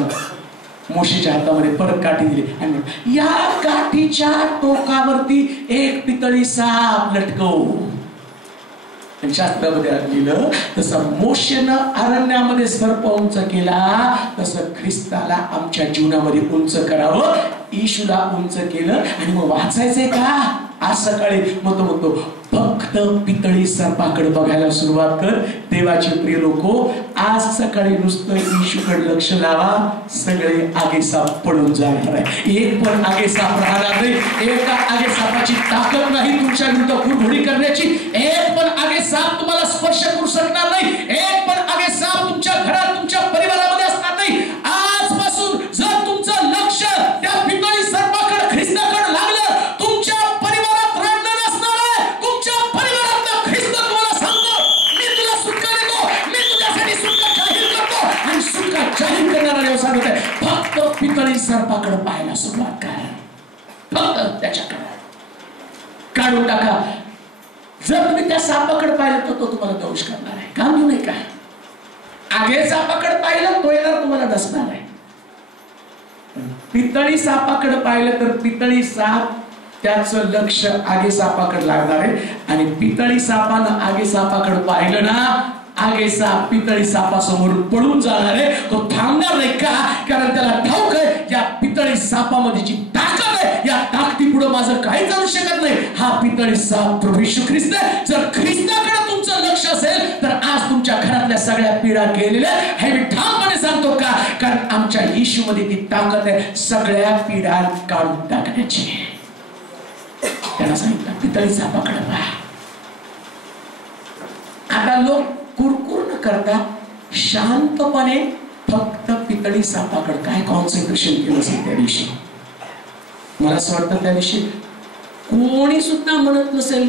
मोशेच्या हातामध्ये परत काठी दिली आणि या काठीच्या टोकावरती एक पितळी साप लटकव. शास्त्रामध्ये लिहिलं तसं मोशेनं अरण्यामध्ये सर्प उंच केला, तसं ख्रिस्ताला आमच्या जीवनामध्ये उंच करावं. येशूला उंच केलं आणि मग वाचायचंय का? आज सकाळी मग तो म्हणतो फक्त पितळी सर्पाकडे बघायला सुरुवात कर. देवाचे प्रिय लोको, आज सकाळी नुसतं येशूकडे लक्ष लावा, सगळे आगे साप पडून जाणार आहे. एक पण आगे साप राहणार नाही. एका आगे सापाची ताकद नाही तुमच्या विरुद्ध कुरघोडी करण्याची. एक पण आगे साप तुम्हाला स्पर्श करू शकणार नाही. एक पण आगे साप तुमच्या घरात, तुमच्या परिवारामध्ये असणार नाही. आजपासून जर तुमचं लक्ष त्या पितळी सर्पाकडे, ख्रिस्ताकडे लागलं, तुमच्या परिवारात रडणं नसणार आहे. तुमच्या परिवारात ख्रिस्त तुम्हाला सांगतो, मी तुला सुटका देतो, मी तुझ्यासाठी सुटका जाहीर करतो. आणि सुटका जाहीर करणारा देव सांगत आहे, फक्त पितळी सर्पाकडे पाहायला सुरुवात करा. फक्त त्याच्याकडे काढून टाका. जर तुम्ही त्या सापाकडे पाहिलं तर तो तुम्हाला दोष करणार आहे. काम देऊ नये का? आगे सापाकडे पाहिलं तो येणार तुम्हाला डसणार आहे. पितळी सापाकडे पाहिलं तर पितळी साप त्याचं लक्ष आगे सापाकडे लागणार आहे. आणि पितळी सापानं आगे सापाकडे पाहिलं ना, आगे साप पितळी सापासमोर पडून जाणार आहे. तो थांबणार नाही का? कारण त्याला ठाऊक आहे या पितळी सापामध्ये जी ताकद आहे, या ताकदीपुढे माझं काही जाऊ शकत नाही. हा पितळी साप प्रभू येशू ख्रिस्त आहे. जर ख्रिस्ताकडे तुमचं लक्ष असेल तर आज तुमच्या घरातल्या सगळ्या पीडा गेलेल्या हे मी ठामपणे सांगतो का? कारण आमच्या येशूमध्ये ती ताकद आहे सगळ्या पीडा काढून टाकण्याची. त्याला सांगितलं पितळी सापाकडे पहा. आता लोक कुरकुर न करता शांतपणे फक्त पितळी सापाकडे काय कॉन्सन्ट्रेशन केलं असेल त्या दिवशी. मला असं वाटतं त्या दिवशी कोणी सुद्धा म्हणत नसेल,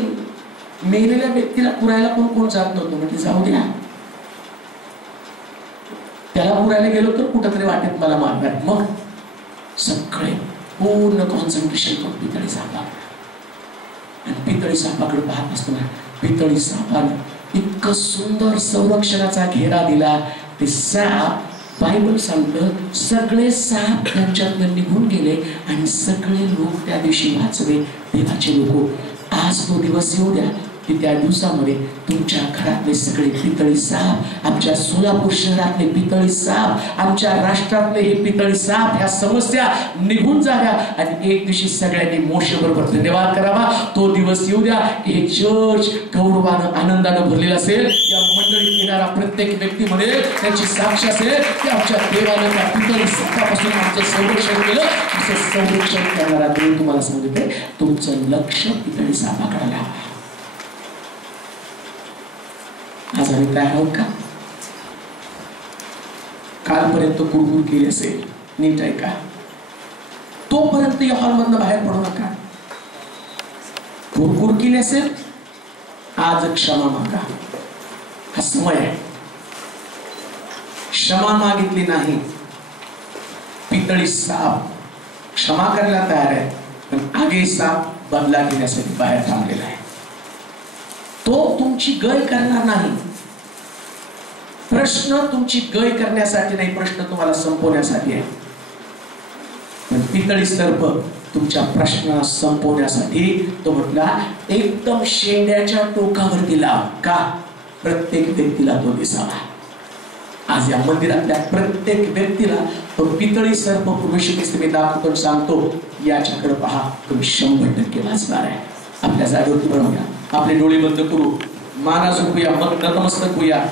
मेलेल्या व्यक्तीला पुरायला पण कोण जात नव्हतं. म्हणजे जाऊ द्या, त्याला पुरायला गेलो तर कुठंतरी वाटेत मला मारणार. मग सगळे पूर्ण कॉन्सन्ट्रेशन करून पितळी सापाकडे. आणि पितळी सापाकडे पाहत असताना पितळी सापानं इतकं सुंदर संरक्षणाचा घेरा दिला. ते साप, बायबल सांगतं, सगळे साप त्यांच्यातून निघून गेले आणि सगळे लोक त्या दिवशी वाचले. देवाचे लोक, आज तो दिवस येऊ द्या की त्या दिवसामध्ये तुमच्या घरातले सगळे पितळी साप, आमच्या सोलापूर शहरातले पितळी साप, आमच्या राष्ट्रातले हे पितळी साप, ह्या समस्या निघून जाव्या आणि एक दिवशी सगळ्यांनी मोशेबरोबर धन्यवाद करावा. तो दिवस येऊ द्या. हे चर्च गौरवानं, आनंदानं भरलेलं असेल. या मंडळीत येणारा प्रत्येक व्यक्तीमध्ये त्याची साक्ष असेल की आमच्या देवानं त्या पितळी सापापासून आमचं संरक्षण केलं. असं संरक्षण करणारा देव तुम्हाला सांगते, तुमचं लक्ष पितळी सापाकडे लावा. आज आम्ही तयार आहोत का? कालपर्यंत कुरकुर केली असेल, नीट आहे का? तोपर्यंत या हॉलमधनं बाहेर पडू नका. कुरकुर केली असेल, आज क्षमा मागा. हा समय आहे. क्षमा मागितली नाही, पितळी साप क्षमा करायला तयार आहे, पण आगे साप बदला घेण्यासाठी बाहेर थांबलेला आहे. तो तुमची गय करणार नाही. प्रश्न तुमची गय करण्यासाठी नाही, प्रश्न तुम्हाला संपवण्यासाठी आहे. पण पितळी सर्प तुमच्या प्रश्न संपवण्यासाठी तो म्हटला एकदम शेंड्याच्या टोकावरती लाव. का? प्रत्येक व्यक्तीला तो दिसावा. आज या मंदिरातल्या प्रत्येक व्यक्तीला तो पितळी सर्प प्रवेश मी दाखवतो, सांगतो याच्याकडे पहा, तुम्ही 100% वाचणार आहे. आपल्या जागेवरती बनवूया, आपले डोळे बंद करू, माना झोपूया, मग नतमस्तक होऊया.